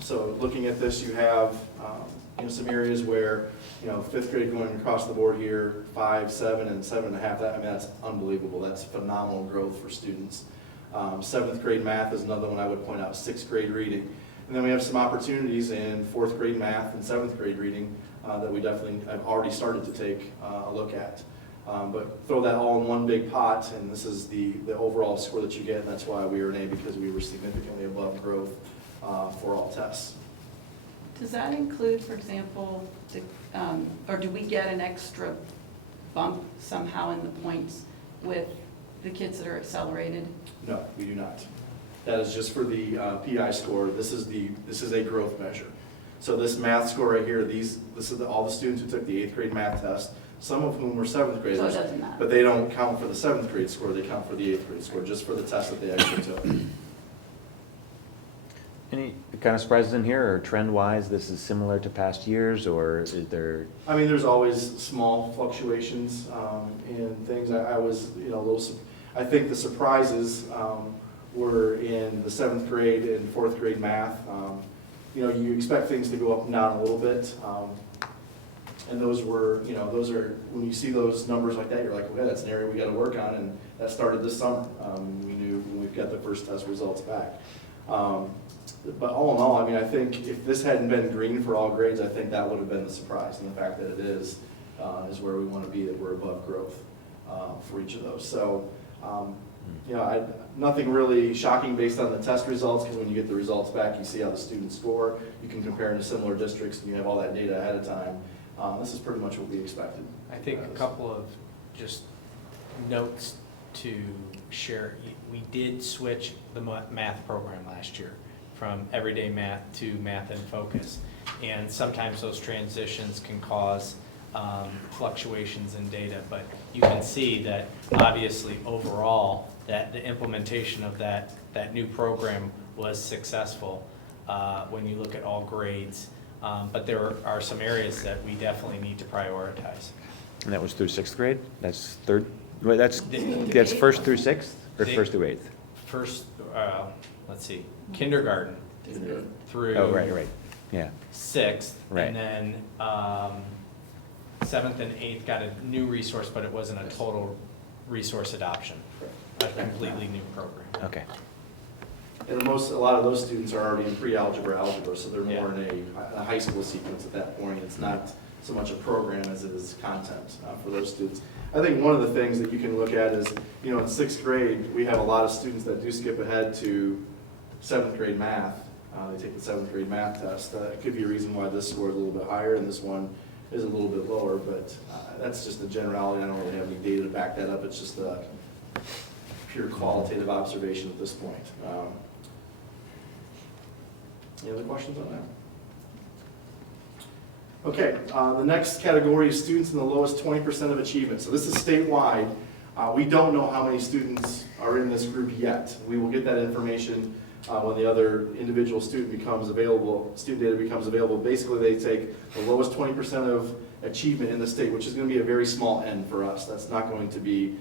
So looking at this, you have some areas where 5th grade going across the board here, 5, 7, and 7.5. That's unbelievable. That's phenomenal growth for students. 7th grade math is another one I would point out. 6th grade reading, and then we have some opportunities in 4th grade math and 7th grade reading that we definitely have already started to take a look at. But throw that all in one big pot, and this is the overall score that you get, and that's why we were an A, because we were significantly above growth for all tests. Does that include, for example, or do we get an extra bump somehow in the points with the kids that are accelerated? No, we do not. That is just for the PI score. This is a growth measure. So this math score right here, this is all the students who took the 8th grade math test, some of whom were 7th graders. So it doesn't matter. But they don't count for the 7th grade score, they count for the 8th grade score, just for the test that they actually took. Any kind of surprises in here, or trend-wise, this is similar to past years, or is there? I mean, there's always small fluctuations in things. I was, a little, I think the surprises were in the 7th grade and 4th grade math. You expect things to go up and down a little bit. And those were, those are, when you see those numbers like that, you're like, okay, that's an area we got to work on, and that started this summer. We knew when we got the first test results back. But all in all, I mean, I think if this hadn't been green for all grades, I think that would have been the surprise. And the fact that it is where we want to be, that we're above growth for each of those. So, nothing really shocking based on the test results, because when you get the results back, you see how the students score. You can compare to similar districts, and you have all that data ahead of time. This is pretty much what we expected. I think a couple of just notes to share. We did switch the math program last year from everyday math to math in focus. And sometimes those transitions can cause fluctuations in data, but you can see that obviously overall that the implementation of that new program was successful when you look at all grades. But there are some areas that we definitely need to prioritize. And that was through 6th grade? That's third, wait, that's 1st through 6th, or 1st through 8th? First, let's see, kindergarten through Oh, right, yeah. 6th, Right. and then 7th and 8th got a new resource, but it wasn't a total resource adoption, a completely new program. Okay. And a lot of those students are already in pre-algebra, algebra, so they're more in a high school sequence at that point. It's not so much a program as it is content for those students. I think one of the things that you can look at is, in 6th grade, we have a lot of students that do skip ahead to 7th grade math. They take the 7th grade math test. It could be a reason why this score is a little bit higher and this one is a little bit lower, but that's just a generality. I don't really have any data to back that up. It's just a pure qualitative observation at this point. Any other questions on that? Okay, the next category is students in the lowest 20% of achievement. So this is statewide. We don't know how many students are in this group yet. We will get that information when the other individual student becomes available, student data becomes available. Basically, they take the lowest 20% of achievement in the state, which is going to be a very small n for us. That's not going to be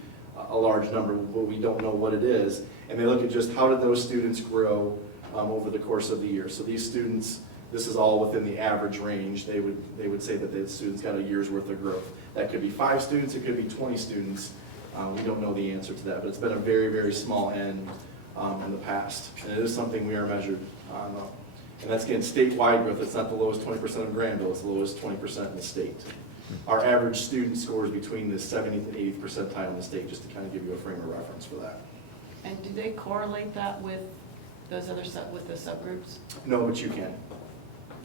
a large number, but we don't know what it is. And they look at just how did those students grow over the course of the year. So these students, this is all within the average range. They would say that the students got a year's worth of growth. That could be 5 students, it could be 20 students. We don't know the answer to that, but it's been a very, very small n in the past. And it is something we are measured on. And that's, again, statewide growth. It's not the lowest 20% of Granville, it's the lowest 20% in the state. Our average student scores between the 70th and 80th percentile in the state, just to kind of give you a frame of reference for that. And do they correlate that with those other with the subgroups? No, but you can.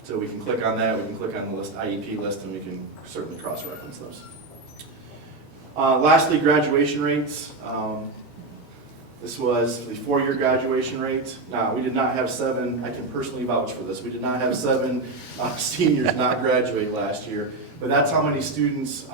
So we can click on that, we can click on the list, IEP list, and we can certainly cross-reference those. Lastly, graduation rates. This was the 4-year graduation rate. Now, we did not have 7, I can personally vouch for this, we did not have 7 seniors not graduate last year, but that's how many students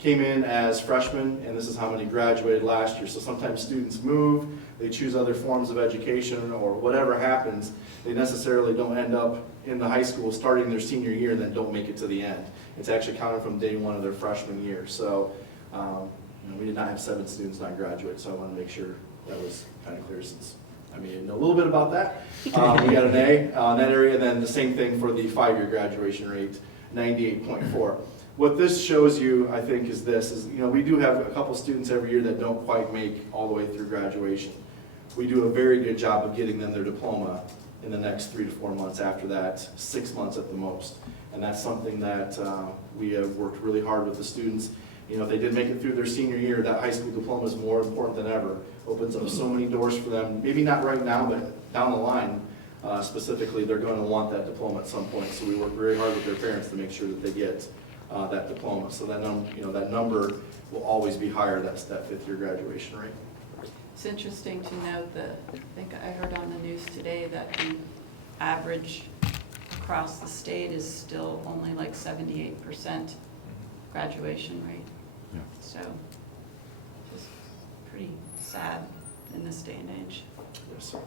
came in as freshmen, and this is how many graduated last year. So sometimes students move, they choose other forms of education, or whatever happens, they necessarily don't end up in the high school starting their senior year and then don't make it to the end. It's actually counted from day 1 of their freshman year. So we did not have 7 students not graduate, so I want to make sure that was kind of clear, since I know a little bit about that. We got an A in that area, and then the same thing for the 5-year graduation rate, 98.4. What this shows you, I think, is this, we do have a couple students every year that don't quite make all the way through graduation. We do a very good job of getting them their diploma in the next 3 to 4 months, after that 6 months at the most. And that's something that we have worked really hard with the students. If they did make it through their senior year, that high school diploma is more important than ever. Opens up so many doors for them, maybe not right now, but down the line, specifically, they're going to want that diploma at some point. So we work very hard with their parents to make sure that they get that diploma. So that that number will always be higher, that's that fifth-year graduation rate. It's interesting to note that, I think I heard on the news today that the average across the state is still only like 78% graduation rate. Yeah. So, just pretty sad in this day and age. Yes, sir.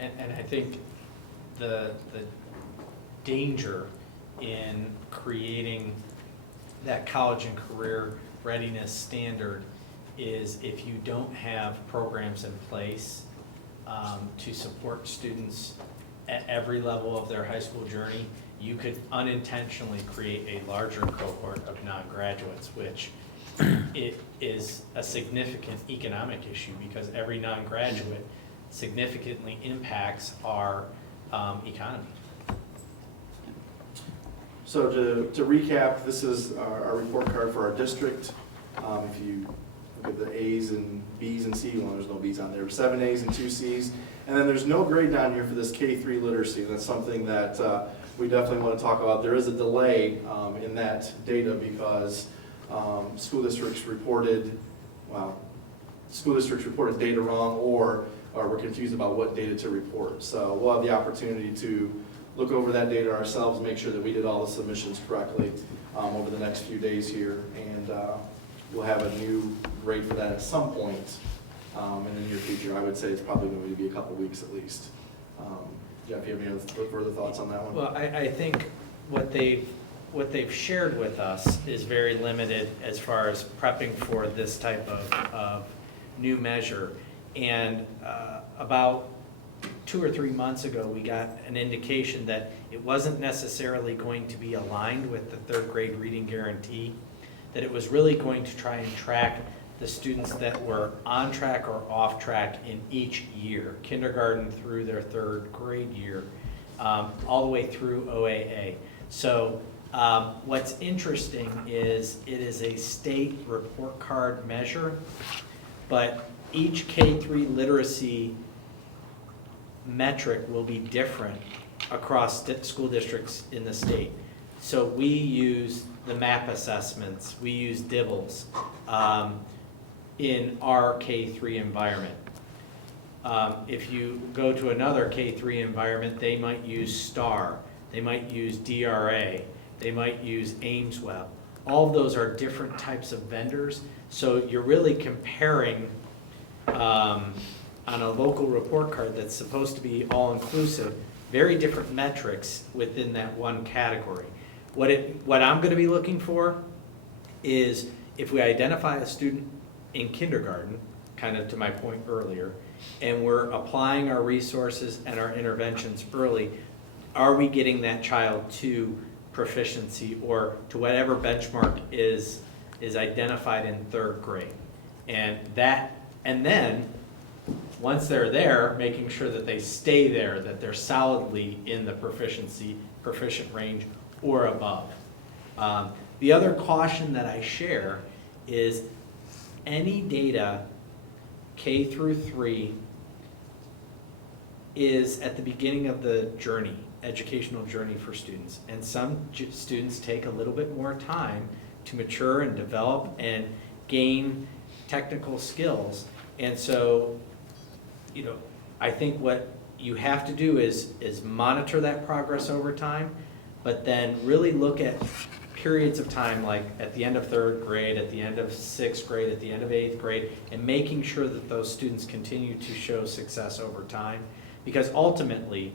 And I think the danger in creating that college and career readiness standard is if you don't have programs in place to support students at every level of their high school journey, you could unintentionally create a larger cohort of non-graduates, which it is a significant economic issue because every non-graduate significantly impacts our economy. So to recap, this is our report card for our district. If you look at the A's and B's and C's, well, there's no B's on there, 7 A's and 2 C's. And then there's no grade down here for this K-3 literacy. That's something that we definitely want to talk about. There is a delay in that data because school districts reported data wrong or we're confused about what data to report. So we'll have the opportunity to look over that data ourselves, make sure that we did all the submissions correctly over the next few days here. And we'll have a new grade for that at some point in the near future. I would say it's probably going to be a couple weeks at least. Jeff, you have any further thoughts on that one? Well, I think what they've shared with us is very limited as far as prepping for this type of new measure. And about 2 or 3 months ago, we got an indication that it wasn't necessarily going to be aligned with the third grade reading guarantee, that it was really going to try and track the students that were on track or off track in each year, kindergarten through their third grade year, all the way through OAA. So what's interesting is it is a state report card measure, but each K-3 literacy metric will be different across school districts in the state. So we use the MAP assessments, we use DIBELS in our K-3 environment. If you go to another K-3 environment, they might use STAR, they might use DRA, they might use AIMSWeb. All of those are different types of vendors, so you're really comparing on a local report card that's supposed to be all-inclusive, very different metrics within that one category. What I'm going to be looking for is if we identify a student in kindergarten, kind of to my point earlier, and we're applying our resources and our interventions early, are we getting that child to proficiency or to whatever benchmark is identified in third grade? And then once they're there, making sure that they stay there, that they're solidly in the proficient range or above. The other caution that I share is any data K through 3 is at the beginning of the journey, educational journey for students. And some students take a little bit more time to mature and develop and gain technical skills. And so, I think what you have to do is monitor that progress over time, but then really look at periods of time, like at the end of third grade, at the end of sixth grade, at the end of eighth grade, and making sure that those students continue to show success over time. Because ultimately,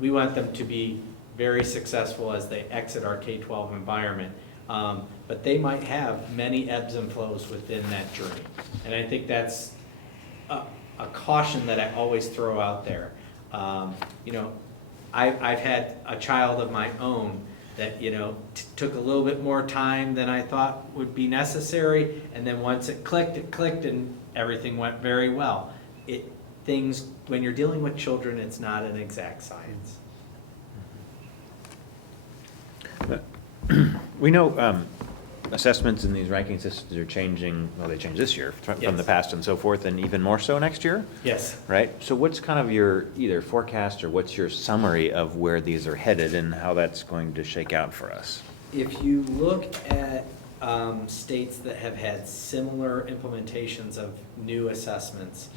we want them to be very successful as they exit our K-12 environment. But they might have many ebbs and flows within that journey. And I think that's a caution that I always throw out there. I've had a child of my own that took a little bit more time than I thought would be necessary, and then once it clicked, and everything went very well. When you're dealing with children, it's not an exact science. We know assessments in these ranking systems are changing, well, they changed this year from the past and so forth, and even more so next year? Yes. Right? So what's kind of your either forecast or what's your summary of where these are headed and how that's going to shake out for us? If you look at states that have had similar implementations of new assessments,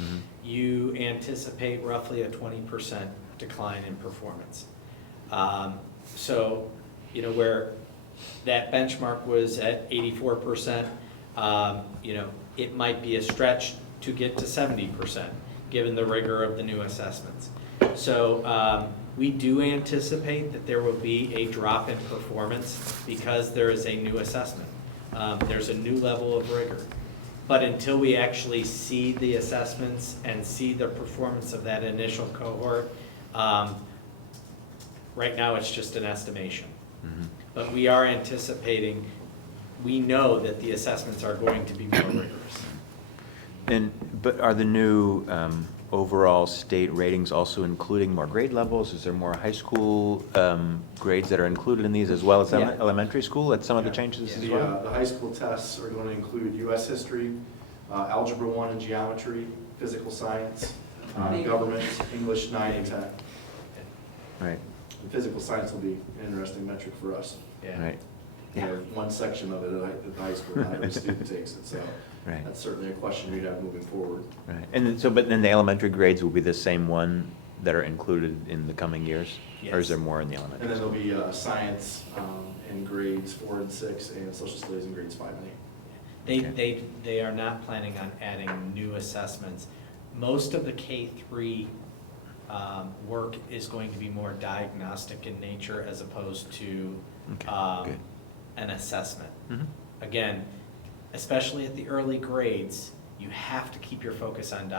you anticipate roughly a 20% decline in performance. So, you know, where that benchmark was at 84%, you know, it might be a stretch to get to 70%, given the rigor of the new assessments. So we do anticipate that there will be a drop in performance because there is a new assessment. There's a new level of rigor. But until we actually see the assessments and see the performance of that initial cohort, right now it's just an estimation. But we are anticipating, we know that the assessments are going to be more rigorous. But are the new overall state ratings also including more grade levels? Is there more high school grades that are included in these as well as Yeah. elementary school at some of the changes as well? The high school tests are going to include US history, Algebra 1 and geometry, physical science, government, English 9 and 10. Right, And physical science will be an interesting metric for us. right. You know, one section of it at the high school, not every student takes it, so Right. that's certainly a question we'd have moving forward. Right, and then, so, but then the elementary grades will be the same one that are included in the coming years? Or is Yes. there more in the elementary? And then there'll be science in grades 4 and 6, and social studies in grades 5 and 8. They are not planning on adding new assessments. Most of the K-3 work is going to be more diagnostic in nature as opposed to Okay, good. an assessment. Mhm. Again, especially at the early grades, you have to keep your focus on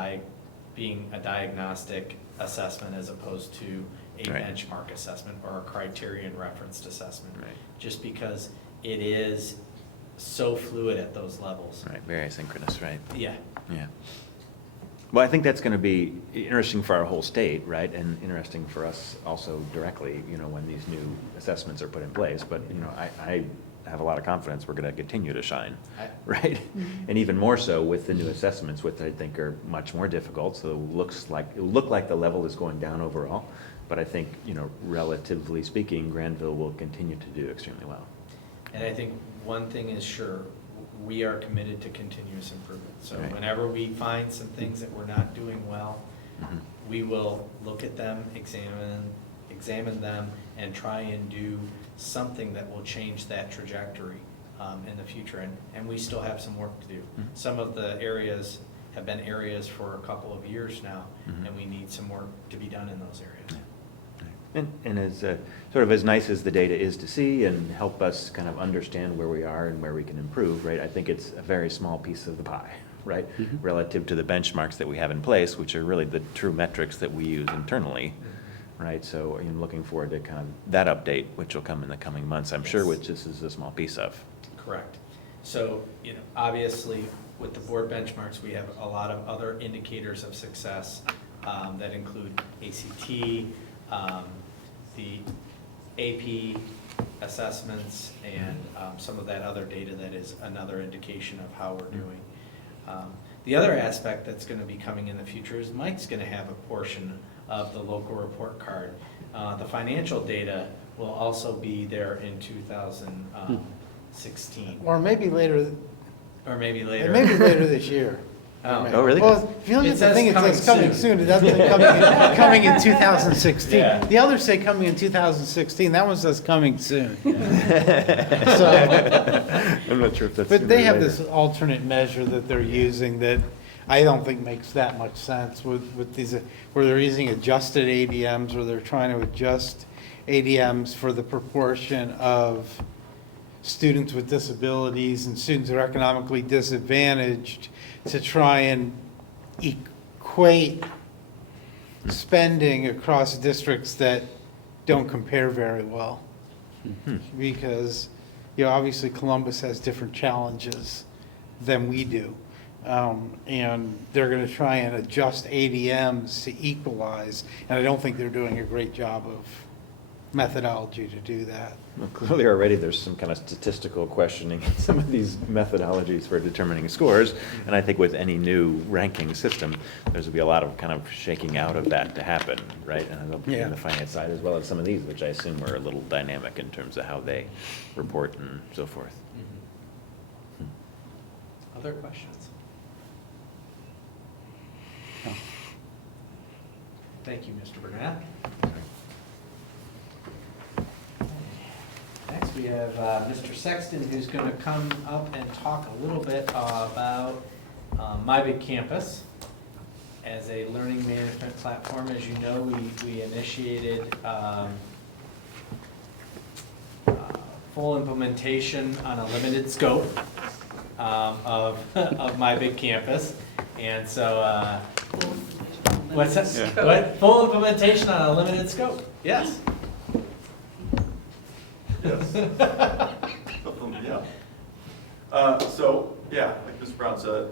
being a diagnostic assessment as opposed to a Right. benchmark assessment or a criterion referenced assessment. Right. Just because it is so fluid at those levels. Right, very asynchronous, right? Yeah. Yeah. Well, I think that's going to be interesting for our whole state, right? And interesting for us also directly, you know, when these new assessments are put in place. But, you know, I have a lot of confidence we're going to continue to shine, right? And even more so with the new assessments, which I think are much more difficult. So it look like the level is going down overall. But I think, you know, relatively speaking, Granville will continue to do extremely well. And I think one thing is sure, we are committed to continuous improvement. So Right. whenever we find some things that we're not doing well, Mhm. we will look at them, examine them, and try and do something that will change that trajectory in the future. And we still have some work to do. Mhm. Some of the areas have been areas for a couple of years now, Mhm. and we need some work to be done in those areas. And as sort of as nice as the data is to see and help us kind of understand where we are and where we can improve, right? I think it's a very small piece of the pie, right? Relative to the benchmarks that we have in place, which are really the true metrics that we use internally, right? So I'm looking forward to kind of that update, which will come in the coming months, I'm sure, which this is a small piece of. Correct. So, you know, obviously, with the board benchmarks, we have a lot of other indicators of success that include ACT, the AP assessments, and some of that other data that is another indication of how we're doing. The other aspect that's going to be coming in the future is Mike's going to have a portion of the local report card. The financial data will also be there in 2016, Or maybe later, or maybe later. maybe later this year. Oh, really? Well, if you look It at the says thing, it coming says coming soon. soon, it doesn't say coming in 2016. Yeah. The others say coming in 2016, that one says coming soon. So, I'm not sure if that's. but they sooner or have later. this alternate measure that they're using that I don't think makes that much sense with these, where they're using adjusted ADMs, where they're trying to adjust ADMs for the proportion of students with disabilities and students that are economically disadvantaged to try and equate spending across districts that don't compare very well. Because, you know, obviously Columbus has different challenges than we do. And they're going to try and adjust ADMs to equalize, and I don't think they're doing a great job methodology to do that. Well, clearly already there's some kind of statistical questioning in some of these methodologies for determining scores. And I think with any new ranking system, there's going to be a lot of kind of shaking out of that to happen, right? And it'll be Yeah. in the finance side as well as some of these, which I assume are a little dynamic in terms of how they report and so forth. Other questions? No. Thank you, Mr. Burnett. Next, we have Mr. Sexton, who's going to come up and talk a little bit about My Big Campus as a learning management platform. As you know, we initiated full implementation on a limited scope of My Big Campus. And so, what's that? Yeah. What? Full implementation on a limited scope, yes. Yes. Yeah. Like Mr. Brown said,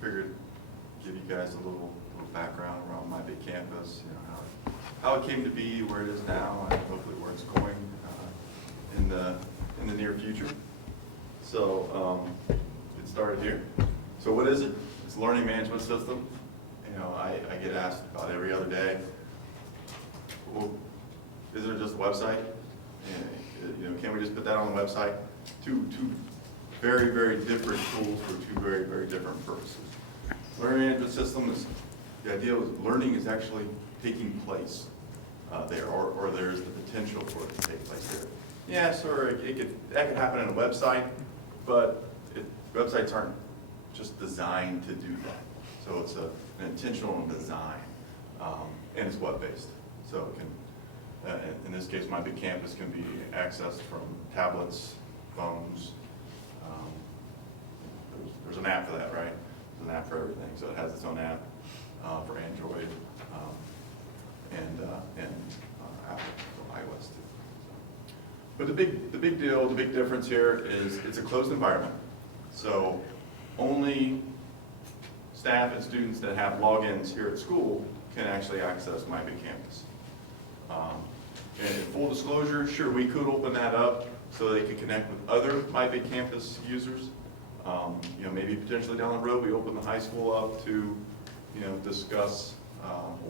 figured give you guys a little background around My Big Campus, how it came to be, where it is now, and hopefully where it's going in the near future. So it started here. So what is it? It's a learning management system. I get asked about every other day, well, is it just a website? Can we just put that on the website? Two very, very different tools for two very, very different purposes. Learning management system is, the idea is learning is actually taking place there, or there's the potential for it to take place there. Yes, or that could happen in a website, but websites aren't just designed to do that. So it's an intentional design, and it's web-based. So it can, in this case, My Big Campus can be accessed from tablets, phones. There's an app for that, right? There's an app for everything. So it has its own app for Android and Apple for iOS too. But the big deal, the big difference here is it's a closed environment. So only staff and students that have logins here at school can actually access My Big Campus. And in full disclosure, sure, we could open that up so they could connect with other My Big Campus users. Maybe potentially down the road, we open the high school up to, discuss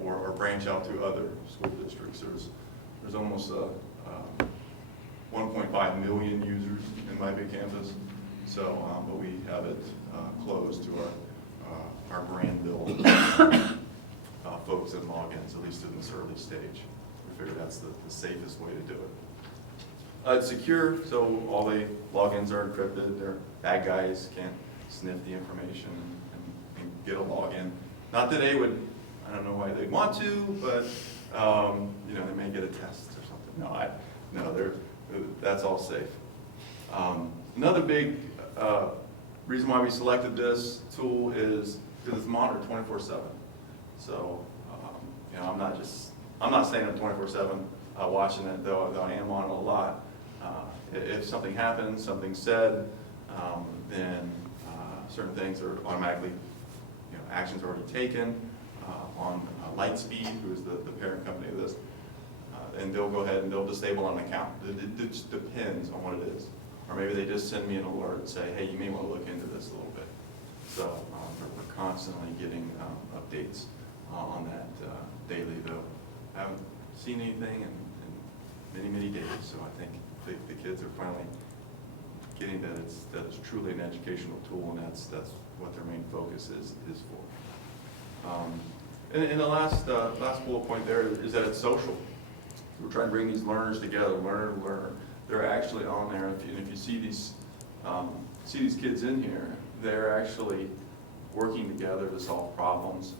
or branch out to other school districts. There's almost 1.5 million users in My Big Campus. So, but we have it closed to our brand build folks and logins, at least in this early stage. We figure that's the safest way to do it. It's secure, so all the logins are encrypted. Bad guys can't sniff the information and get a login. Not that they would, I don't know why they'd want to, but they may get a test or something. No, that's all safe. Another big reason why we selected this tool is because it's monitored 24/7. So I'm not staying up 24/7 watching it, though I am on it a lot. If something happens, something's said, then certain things are automatically, actions already taken on Lightspeed, who is the parent company of this, and they'll go ahead and they'll disable an account. It just depends on what it is. Or maybe they just send me an alert and say, hey, you may want to look into this a little bit. So we're constantly getting updates on that daily, though. I haven't seen anything in many, many days, so I think the kids are finally getting that it's truly an educational tool, and that's what their main focus is for. And the last bullet point there is that it's social. We're trying to bring these learners together, learner to learner. They're actually on there. If you see these kids in here, they're actually working together to solve problems.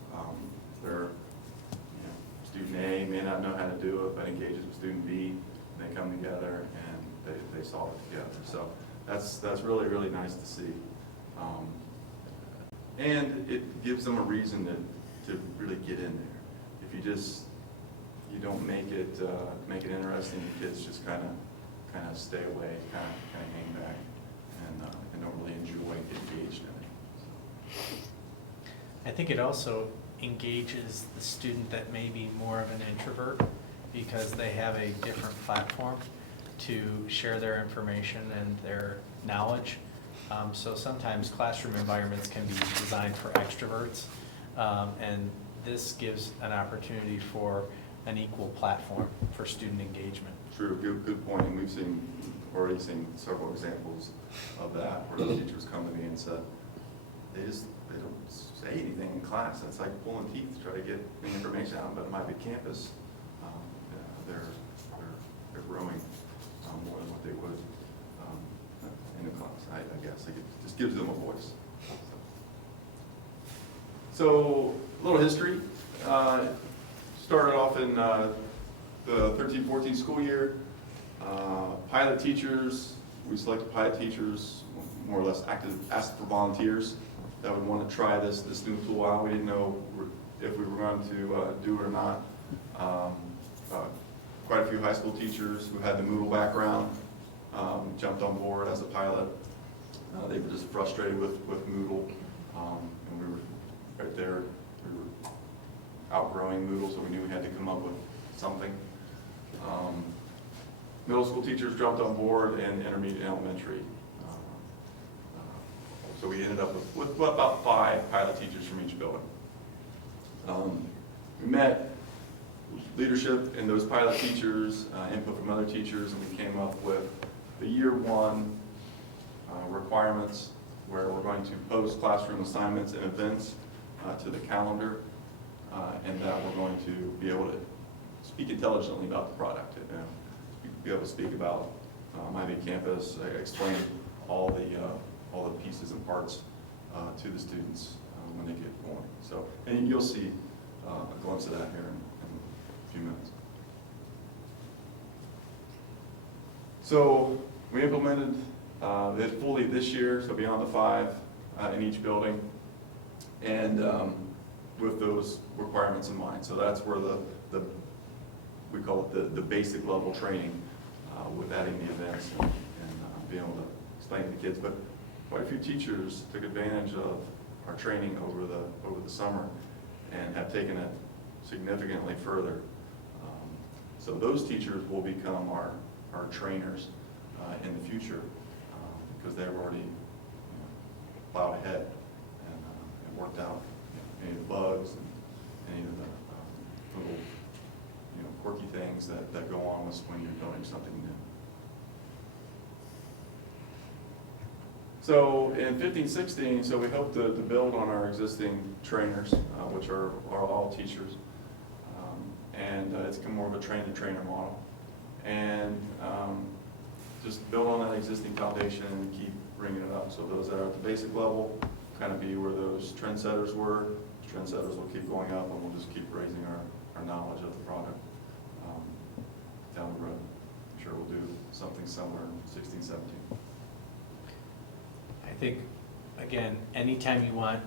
Student A may not know how to do it, but engages with student B, and they come together and they solve it together. So that's really, really nice to see. And it gives them a reason to really get in there. If you don't make it interesting, the kids just kind of stay away, kind of hang back, and don't really enjoy engaged in it. I think it also engages the student that may be more of an introvert, because they have a different platform to share their information and their knowledge. So sometimes classroom environments can be designed for extroverts, and this gives an opportunity for an equal platform for student engagement. True, good point. And we've already seen several examples of that, where the teachers come to me and said, they don't say anything in class. It's like pulling teeth to try to get the information out. But at my big campus, they're growing more than what they would in the class. I guess it just gives them a voice. So a little history. Started off in the 13-14 school year. Pilot teachers, we selected pilot teachers, more or less asked for volunteers that would want to try this new tool out. We didn't know if we were going to do it or not. Quite a few high school teachers who had the Moodle background jumped on board as a pilot. They were just frustrated with Moodle, and we were right there. We were outgrowing Moodle, so we knew we had to come up with something. Middle school teachers jumped on board, and intermediate and elementary. So we ended up with about 5 pilot teachers from each building. We met leadership and those pilot teachers, input from other teachers, and we came up with the year 1 requirements, where we're going to post classroom assignments and events to the calendar, and that we're going to be able to speak intelligently about the product. Be able to speak about my big campus, explain all the pieces and parts to the students when they get going. So, and you'll see a glimpse of that here in a few minutes. So we implemented it fully this year, so beyond the 5 in each building, and with those requirements in mind. So that's where we call it the basic level training, with adding the events and being able to explain to the kids. But quite a few teachers took advantage of our training over the summer and have taken it significantly further. So those teachers will become our trainers in the future, because they've already plowed ahead and worked out any of the bugs and any of the little quirky things that go on with when you're doing something new. So in 15-16, so we hope to build on our existing trainers, which are all teachers, and it's more of a train-the-trainer model, and just build on that existing foundation and keep bringing it up. So those that are at the basic level kind of be where those trendsetters were. Trendsetters will keep going up, and we'll just keep raising our knowledge of the product down the road. I'm sure we'll do something similar in 16-17. I think, again, anytime you want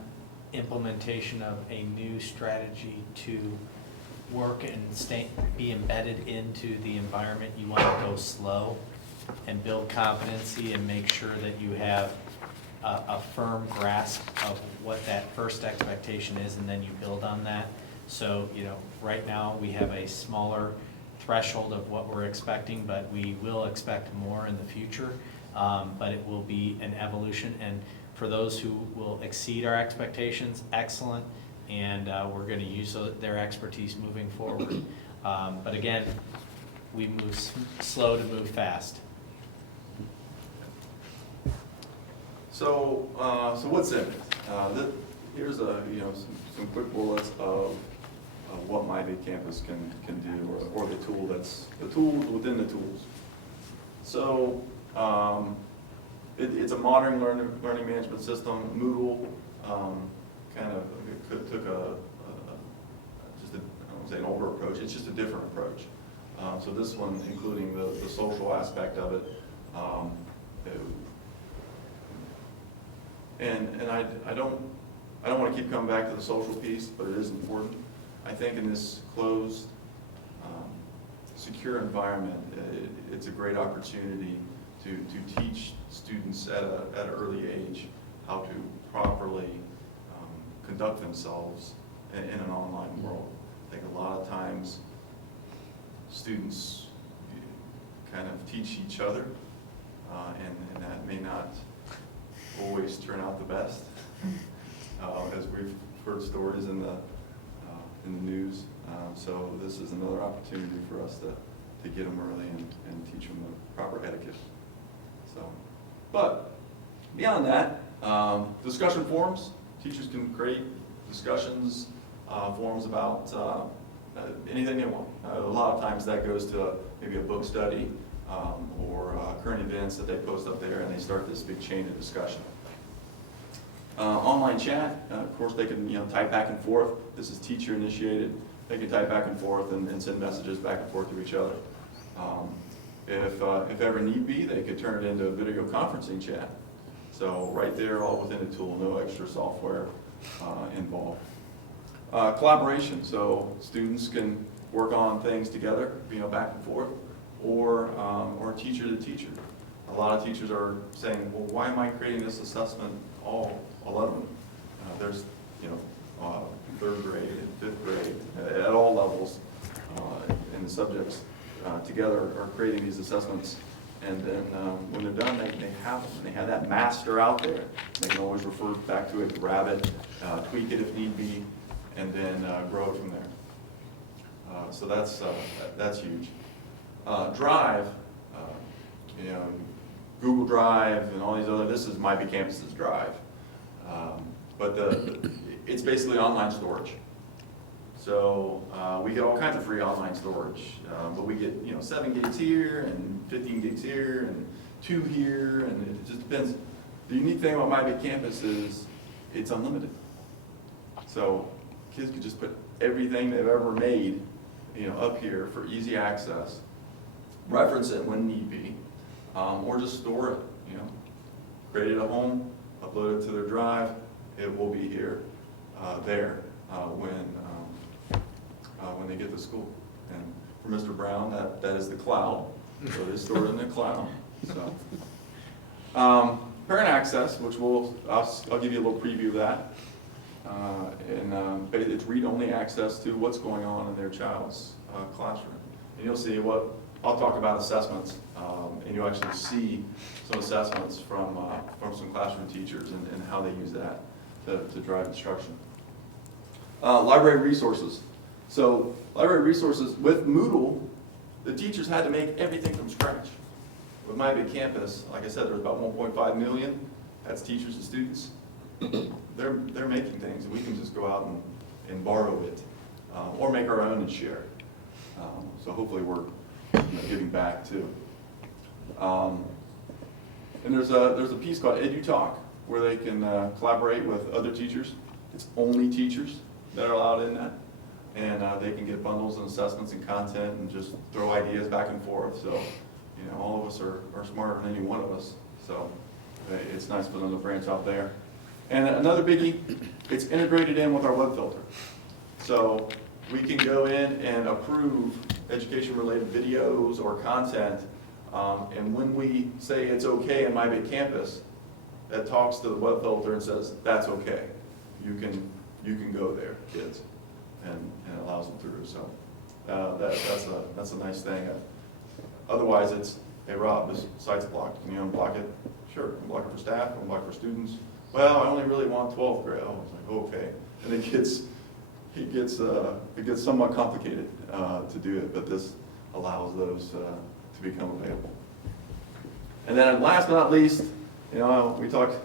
implementation of a new strategy to work and be embedded into the environment, you want to go slow and build competency and make sure that you have a firm grasp of what that first expectation is, and then you build on that. So, right now we have a smaller threshold of what we're expecting, but we will expect more in the future. But it will be an evolution, and for those who will exceed our expectations, excellent, and we're going to use their expertise moving forward. But again, we move slow to move fast. So, what's in it? Here's some quick bullets of what My Big Campus can do, or the tools within the tools. So, it's a modern learning management system. Moodle kind of took just I don't want to say an older approach. It's just a different approach. So this one, including the social aspect of it. And I don't want to keep coming back to the social piece, but it is important. I think in this closed, secure environment, it's a great opportunity to teach students at an early age how to properly conduct themselves in an online world. I think a lot of times students kind of teach each other, and that may not always turn out the best, as we've heard stories in the news. So this is another opportunity for us to get them early and teach them the proper etiquette. So, but beyond that, discussion forums. Teachers can create discussions forums about anything they want. A lot of times that goes to maybe a book study or current events that they post up there, and they start this big chain of discussion. Online chat, of course, they can type back and forth. This is teacher initiated. They can type back and forth and send messages back and forth to each other. If ever need be, they could turn it into a video conferencing chat. So right there, all within the tool, no extra software involved. Collaboration, so students can work on things together, back and forth, or teacher to teacher. A lot of teachers are saying, well, why am I creating this assessment, all 11? There's, third grade and fifth grade, at all levels, and the subjects together are creating these assessments. And then when they're done, they have them. They have that master out there. They can always refer back to it, grab it, tweak it if need be, and then grow it from there. So that's huge. Drive, Google Drive and all these other, this is MyBig Campus's Drive. But it's basically online storage. So we get all kinds of free online storage, but we get 7 gigs here and 15 gigs here and 2 here, and it just depends. The unique thing about MyBig Campus is it's unlimited. So kids can just put everything they've ever made, up here for easy access, reference it when need be, or just store it. Create it at home, upload it to their drive. It will be here, there when they get to school. And for Mr. Brown, that is the cloud. So it is stored in the cloud. So parent access, which I'll give you a little preview of that. But it's read-only access to what's going on in their child's classroom. And you'll see I'll talk about assessments, and you'll actually see some assessments from some classroom teachers and how they use that to drive instruction. Library resources. So library resources, with Moodle, the teachers had to make everything from scratch. With MyBig Campus, like I said, there's about 1.5 million. That's teachers and students. They're making things, and we can just go out and borrow it, or make our own and share. So hopefully we're giving back too. And there's a piece called EduTalk where they can collaborate with other teachers. It's only teachers that are allowed in that, and they can get bundles and assessments and content and just throw ideas back and forth. So all of us are smarter than any one of us. So it's nice for them to branch out there. And another biggie, it's integrated in with our web filter. So we can go in and approve education-related videos or content, and when we say it's okay in MyBig Campus, that talks to the web filter and says, that's okay. You can go there, kids, and it allows them through. So that's a nice thing. Otherwise, it's, hey Rob, this site's blocked. Can you unblock it? Sure, unblock it for staff, unblock it for students. Well, I only really want 12th grade. Oh, it's like, okay. And it gets somewhat complicated to do it, but this allows those to become available. And then last but not least, we talked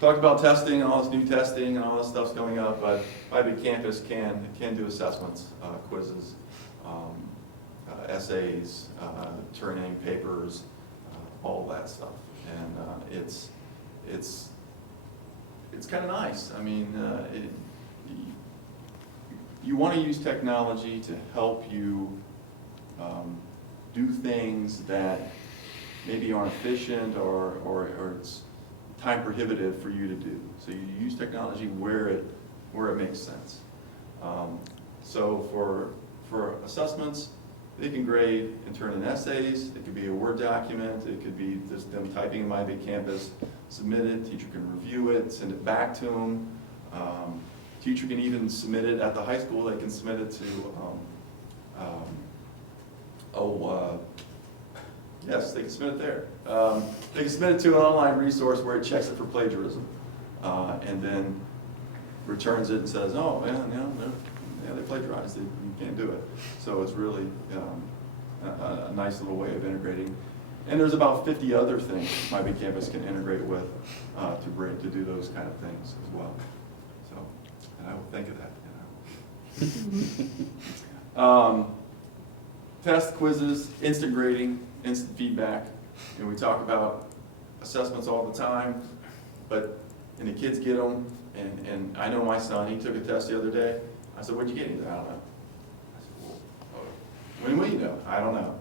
about testing and all this new testing and all this stuff's coming up, but MyBig Campus can do assessments, quizzes, essays, turn-in papers, all that stuff. And it's kind of nice. I mean, you want to use technology to help you do things that maybe aren't efficient or it's time prohibitive for you to do. So you use technology where it makes sense. So for assessments, they can grade and turn in essays. It could be a Word document. It could be just them typing in MyBig Campus, submit it. Teacher can review it, send it back to them. Teacher can even submit it at the high school. They can submit it to Yes, they can submit it there. They can submit it to an online resource where it checks it for plagiarism, and then returns it and says, oh, man, yeah, they plagiarized it, you can't do it. So it's really a nice little way of integrating. And there's about 50 other things My Big Campus can integrate with to do those kind of things as well. So, and I will think of that. Test, quizzes, instant grading, instant feedback. And we talk about assessments all the time, and the kids get them. And I know my son, he took a test the other day. I said, what'd you get? He said, I don't know. I said, well, when will you know? I don't know.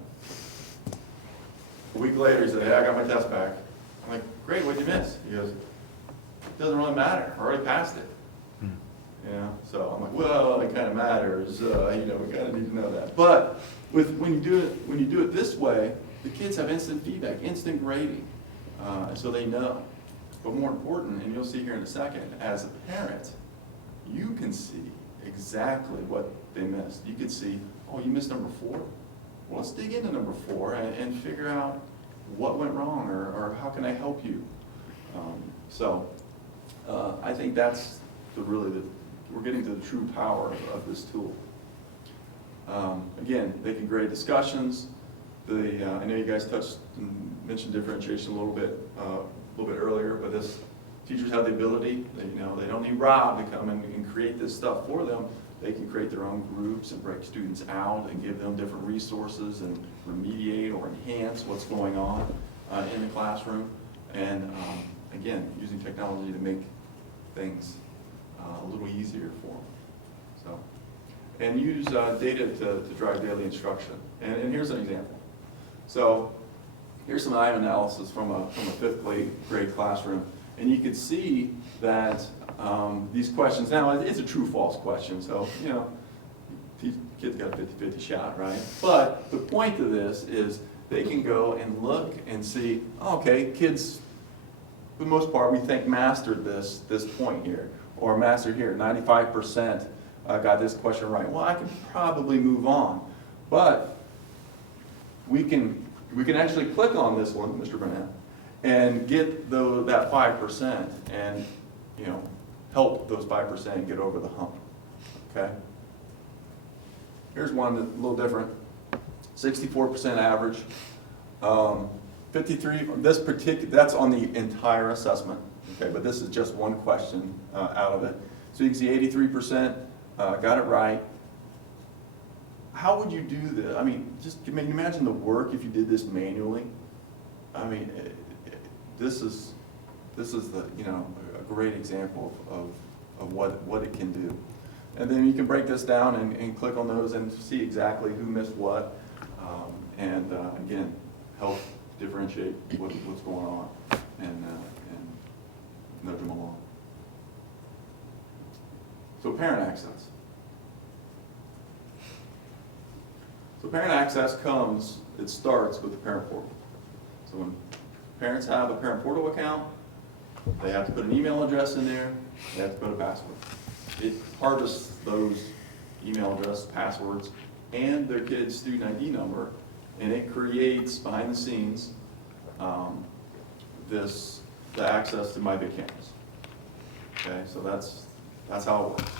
A week later, he said, hey, I got my test back. I'm like, great, what'd you miss? He goes, it doesn't really matter. I already passed it. So I'm like, well, it kind of matters. We kind of need to know that. But when you do it this way, the kids have instant feedback, instant grading, so they know. But more important, and you'll see here in a second, as a parent, you can see exactly what they missed. You could see, oh, you missed number 4. Well, let's dig into number 4 and figure out what went wrong or how can I help you. I think that's we're getting to the true power of this tool. Again, they can grade discussions. I know you guys mentioned differentiation a little bit earlier, but teachers have the ability. They don't need Rob to come and create this stuff for them. They can create their own groups and break students out and give them different resources and remediate or enhance what's going on in the classroom. And again, using technology to make things a little easier for them. And use data to drive daily instruction. And here's an example. So here's some IM analysis from a 5th grade classroom. And you can see that these questions, now it's a true-false question, so, kids got a 50-50 shot, right? But the point of this is they can go and look and see, okay, kids, for the most part, we think mastered this point here, or mastered here, 95% got this question right. Well, I can probably move on. But we can actually click on this one, Mr. Burnett, and get that 5% and, help those 5% get over the hump, okay? Here's one that's a little different. 64% average. 53, that's on the entire assessment, okay, but this is just one question out of it. So you can see 83% got it right. How would you do this? I mean, imagine the work if you did this manually. I mean, this is a great example of what it can do. And then you can break this down and click on those and see exactly who missed what, and again, help differentiate what's going on and nudge them along. So parent access. So parent access it starts with the parent portal. So when parents have a parent portal account, they have to put an email address in there, they have to put a password. It harvests those email address, passwords, and their kid's student ID number, and it creates, behind the scenes, the access to My Big Campus. Okay, so that's how it works.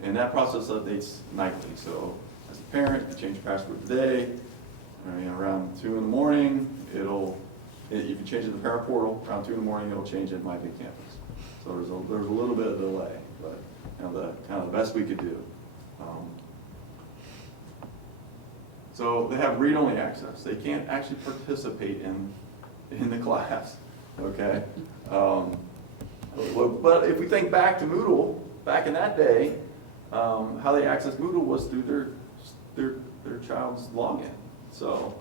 And that process updates nightly. So as a parent, you change your password today, around 2 in the morning, if you change it to the parent portal, around 2 in the morning, it'll change it in My Big Campus. So there's a little bit of delay, but kind of the best we could do. So they have read-only access. They can't actually participate in the class, okay? But if we think back to Moodle, back in that day, how they accessed Moodle was through their child's login. So,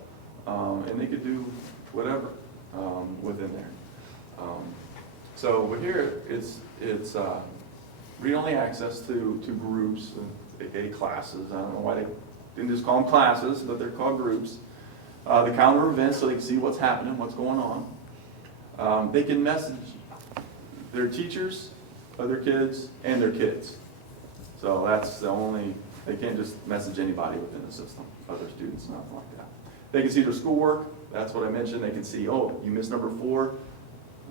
and they could do whatever within there. But here it's read-only access to groups, aka classes. I don't know why they didn't just call them classes, but they're called groups. The calendar of events, so they can see what's happening, what's going on. They can message their teachers, other kids, and their kids. So that's the only They can't just message anybody within the system, other students, nothing like that. They can see their schoolwork, that's what I mentioned. They can see, oh, you missed number 4.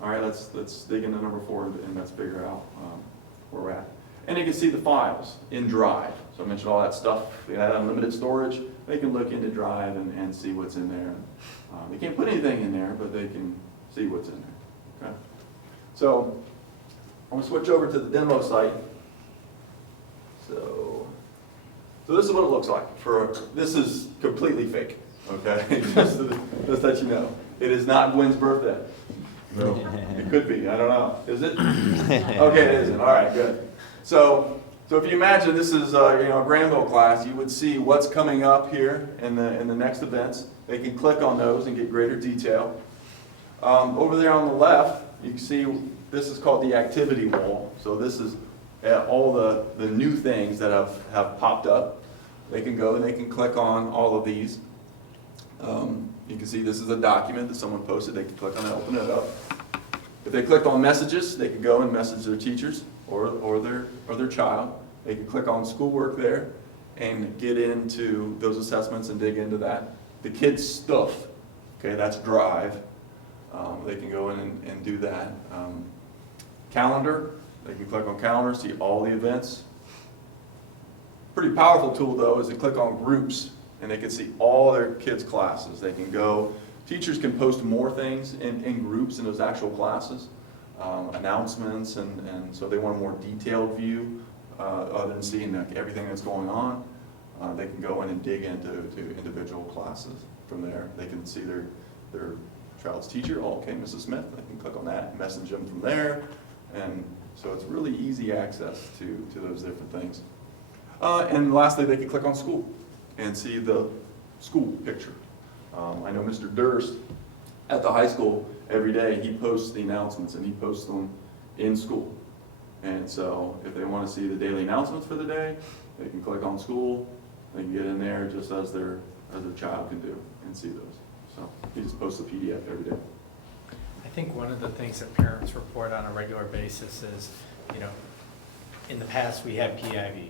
All right, let's dig into number 4 and let's figure out where we're at. And they can see the files in Drive. So I mentioned all that stuff. They had unlimited storage. They can look into Drive and see what's in there. They can't put anything in there, but they can see what's in there. Okay. So I'm gonna switch over to the demo site. So this is what it looks like. This is completely fake. Okay, just to let you know, it is not Gwen's birthday. No, it could be. I don't know. Is it? Okay, it isn't. All right, good. So if you imagine this is a Granville class, you would see what's coming up here in the next events. They can click on those and get greater detail. Over there on the left, you can see this is called the activity wall. So this is all the new things that have popped up. They can go and they can click on all of these. You can see this is a document that someone posted. They can click on it, open it up. If they clicked on messages, they could go and message their teachers or their child. They can click on schoolwork there and get into those assessments and dig into that. The kids' stuff, okay, that's Drive. They can go in and do that. Calendar, they can click on calendar, see all the events. Pretty powerful tool though is to click on groups and they can see all their kids' classes. They can go, teachers can post more things in groups in those actual classes, announcements, and so they want a more detailed view other than seeing everything that's going on. They can go in and dig into individual classes from there. They can see their child's teacher. Oh, okay, Mrs. Smith. They can click on that, message them from there, and so it's really easy access to those different things. And lastly, they can click on school and see the school picture. I know Mr. Durst at the high school, every day he posts the announcements and he posts them in school. And so if they want to see the daily announcements for the day, they can click on school, they can get in there just as their child can do and see those. So he just posts a PDF every day. I think one of the things that parents report on a regular basis is, in the past we had PIV,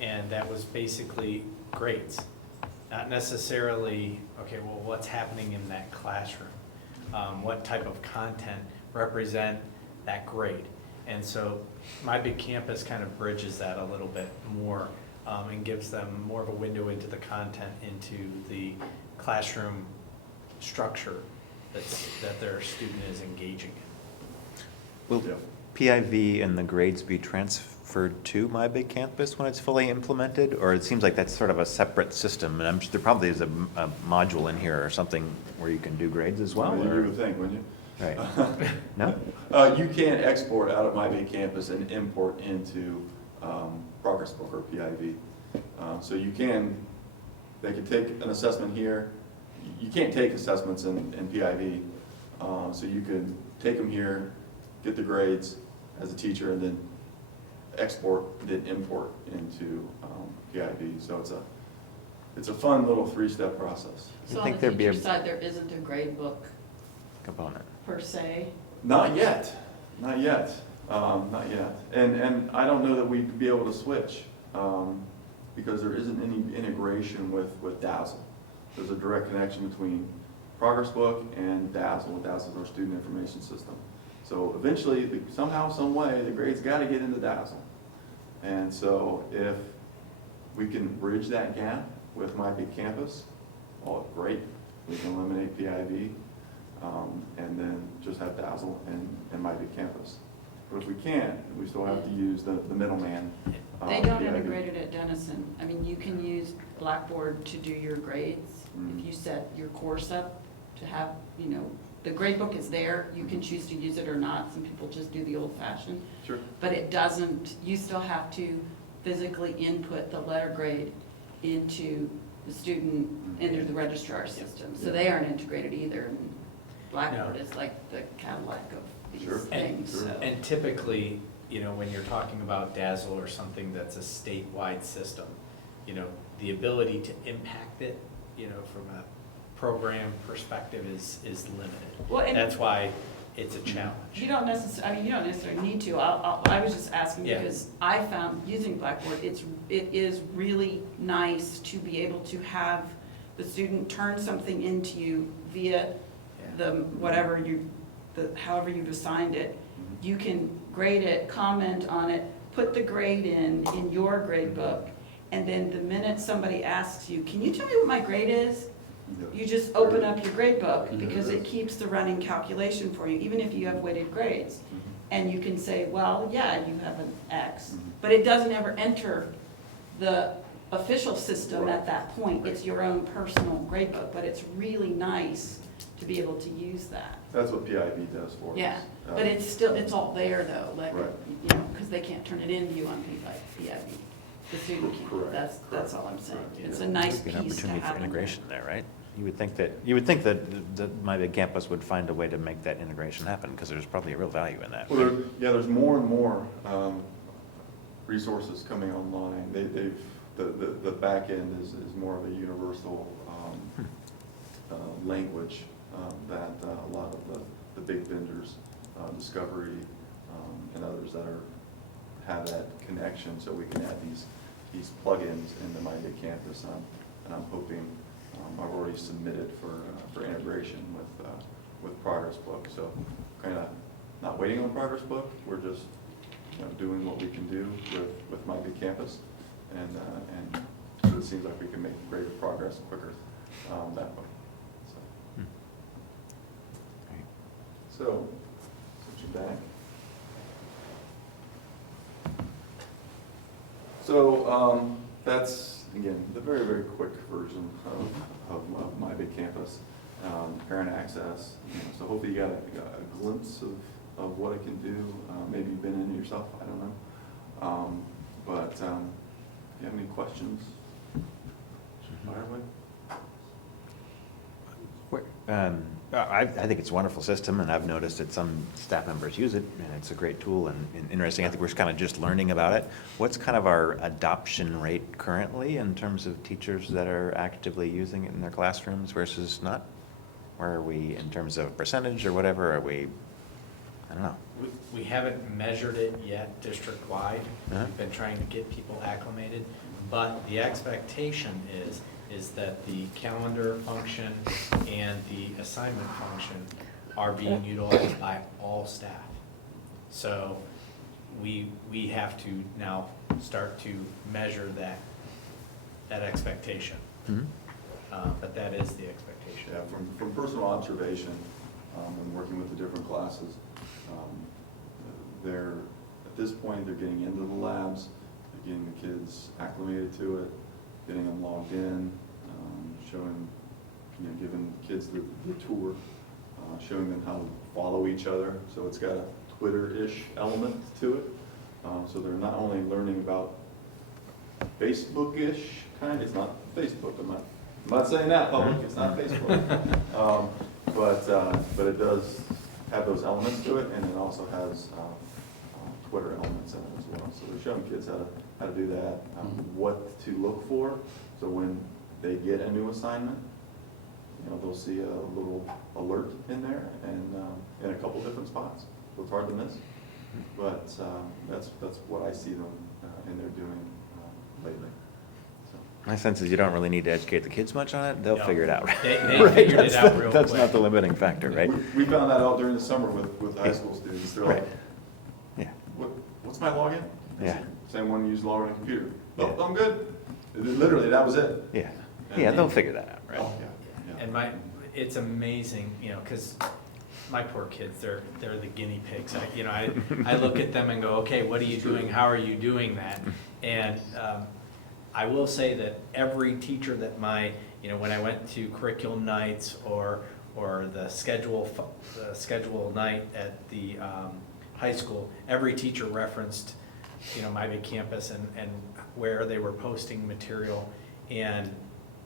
and that was basically grades. Not necessarily, okay, well, what's happening in that classroom? What type of content represent that grade? And so My Big Campus kind of bridges that a little bit more and gives them more of a window into the content, into the classroom structure that their student is engaging in. Will PIV and the grades be transferred to My Big Campus when it's fully implemented? Or it seems like that's sort of a separate system, and there probably is a module in here or something where you can do grades as well? You would think, wouldn't you? Right. No? You can't export out of My Big Campus and import into Progress Book or PIV. So they can take an assessment here. You can't take assessments in PIV. So you can take them here, get the grades as a teacher, and then export, then import into PIV. So it's a fun little 3-step process. So on the teacher side, there isn't a grade book Component. per se? Not yet, not yet, not yet. And I don't know that we'd be able to switch because there isn't any integration with Dazzle. There's a direct connection between Progress Book and Dazzle. Dazzle is our student information system. So eventually, somehow, some way, the grades got to get into Dazzle. And so if we can bridge that gap with My Big Campus, well, great. We can eliminate PIV. And then just have Dazzle and My Big Campus. But if we can't, we still have to use the middleman. They don't PIV. integrate it at Denison. I mean, you can use Blackboard to do your grades. If you set your course up to have, the grade book is there. You can choose to use it or not. Some people just do the old fashioned. Sure. But it doesn't, you still have to physically input the letter grade into the student, into the registrar system. So they aren't integrated either. And Blackboard is like the Cadillac of these Sure. things. Sure. So. And typically, when you're talking about Dazzle or something that's a statewide system, the ability to impact it, from a program perspective is limited. Well, and- That's why, it's a challenge. You don't necessarily need to. I was just asking Yeah. because I found using Blackboard, it is really nice to be able to have the student turn something into you via the, however you've assigned it. You can grade it, comment on it, put the grade in your grade book, and then the minute somebody asks you, can you tell me what my grade is? You just open up your grade book because it keeps the running calculation for you, even if you have weighted grades. And you can say, well, yeah, you have an X, but it doesn't ever enter the official system at that point. It's your own personal grade book, but it's really nice to be able to use that. That's what PIB does for us. Yeah, but it's all there though, like, Right. you know, because they can't turn it into you on PIB. The student can't. Correct. That's all I'm saying. Correct. It's a nice Good piece to opportunity have for in there. integration there, right? You would think that My Big Campus would find a way to make that integration happen, because there's probably a real value in that. Well, there's more and more resources coming online. The back end is more of a universal language that a lot of the big vendors, Discovery and others that have that connection, so we can add these plugins into My Big Campus. And I'm hoping, I've already submitted for integration with Progress Book. So kind of not waiting on Progress Book, we're just doing what we can do with My Big Campus. And so it seems like we can make greater progress quicker that way. So, switching back. So that's, again, the very, very quick version of My Big Campus, parent access. So hopefully you got a glimpse of what it can do. Maybe you've been in it yourself, I don't know. But if you have any questions, fire away. I think it's a wonderful system, and I've noticed that some staff members use it, and it's a great tool and interesting. I think we're kind of just learning about it. What's kind of our adoption rate currently in terms of teachers that are actively using it in their classrooms versus not? Where are we in terms of percentage or whatever? Are we, I don't know. We haven't measured it yet district-wide. Uh-huh. We've been trying to get people acclimated, but the expectation is that the calendar function and the assignment function are being utilized by all staff. So we have to now start to measure that expectation. Mm-hmm. But that is the expectation. Yeah, from personal observation, and working with the different classes, at this point, they're getting into the labs, they're getting the kids acclimated to it, getting them logged in, showing, giving kids the tour, showing them how to follow each other. So it's got a Twitter-ish element to it. So they're not only learning about Facebook-ish kind, it's not Facebook, I'm not saying that public, it's not Facebook. But it does have those elements to it, and it also has Twitter elements in it as well. So they're showing kids how to do that, what to look for. So when they get a new assignment, they'll see a little alert in there and in a couple different spots. So it's hard to miss. But that's what I see them in there doing lately. My sense is you don't really need to educate the kids much on it. They'll No. figure it out. They Right? figured it out real That's quick. not the limiting factor, right? We found that out during the summer with high school students. They're like, Right. Yeah. what's my login? Yeah. Same one you use to log on a computer. Oh, Yeah. I'm good. Literally, that was it. Yeah. Yeah, they'll figure that out, right? Oh, yeah. And it's amazing, because my poor kids, they're the guinea pigs. I look at them and go, okay, what are you doing? How are you doing that? And I will say that every teacher that when I went to curriculum nights or the schedule night at the high school, every teacher referenced, My Big Campus and where they were posting material. And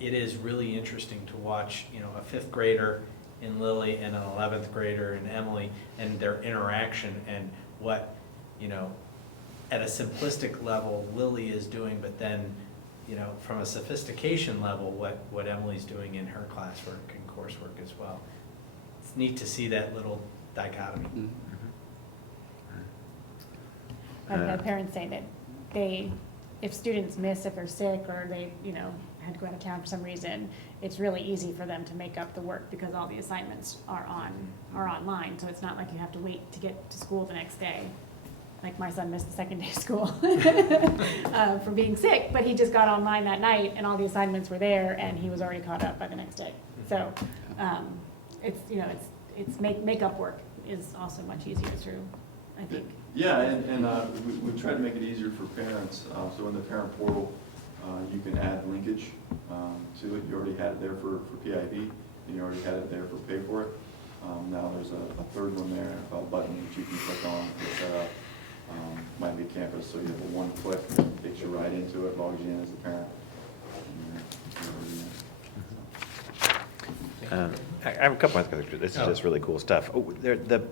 it is really interesting to watch, a fifth grader in Lily and an 11th grader in Emily and their interaction and what, at a simplistic level Lily is doing, but then, from a sophistication level, what Emily's doing in her classwork and coursework as well. It's neat to see that little dichotomy. Mhm. I've had parents say that if students miss, if they're sick, or they, had to go out of town for some reason, it's really easy for them to make up the work because all the assignments are online, so it's not like you have to wait to get to school the next day. Like my son missed the second day of school from being sick, but he just got online that night and all the assignments were there and he was already caught up by the next day. So, it's make-up work is also much easier through, I think. Yeah, and we try to make it easier for parents. So in the parent portal, you can add linkage to it. You already had it there for PIB, and you already had it there for pay for it. Now there's a third one there, a button that you can click on to set up Miami Campus. So you have a one click, takes you right into it, logs you in as a parent. I have a couple of things. This is just really cool stuff. Oh, the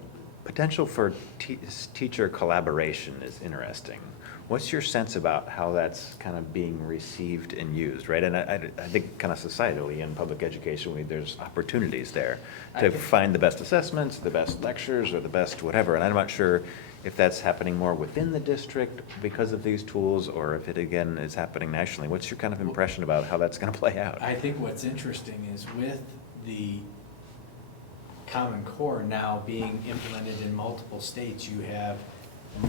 potential for teacher collaboration is interesting. What's your sense about how that's kind of being received and used, right? And I think kind of societally in public education, there's opportunities there to find the best assessments, the best lectures, or the best whatever. And I'm not sure if that's happening more within the district because of these tools, or if it, again, is happening nationally. What's your kind of impression about how that's going to play out? I think what's interesting is with the Common Core now being implemented in multiple states, you have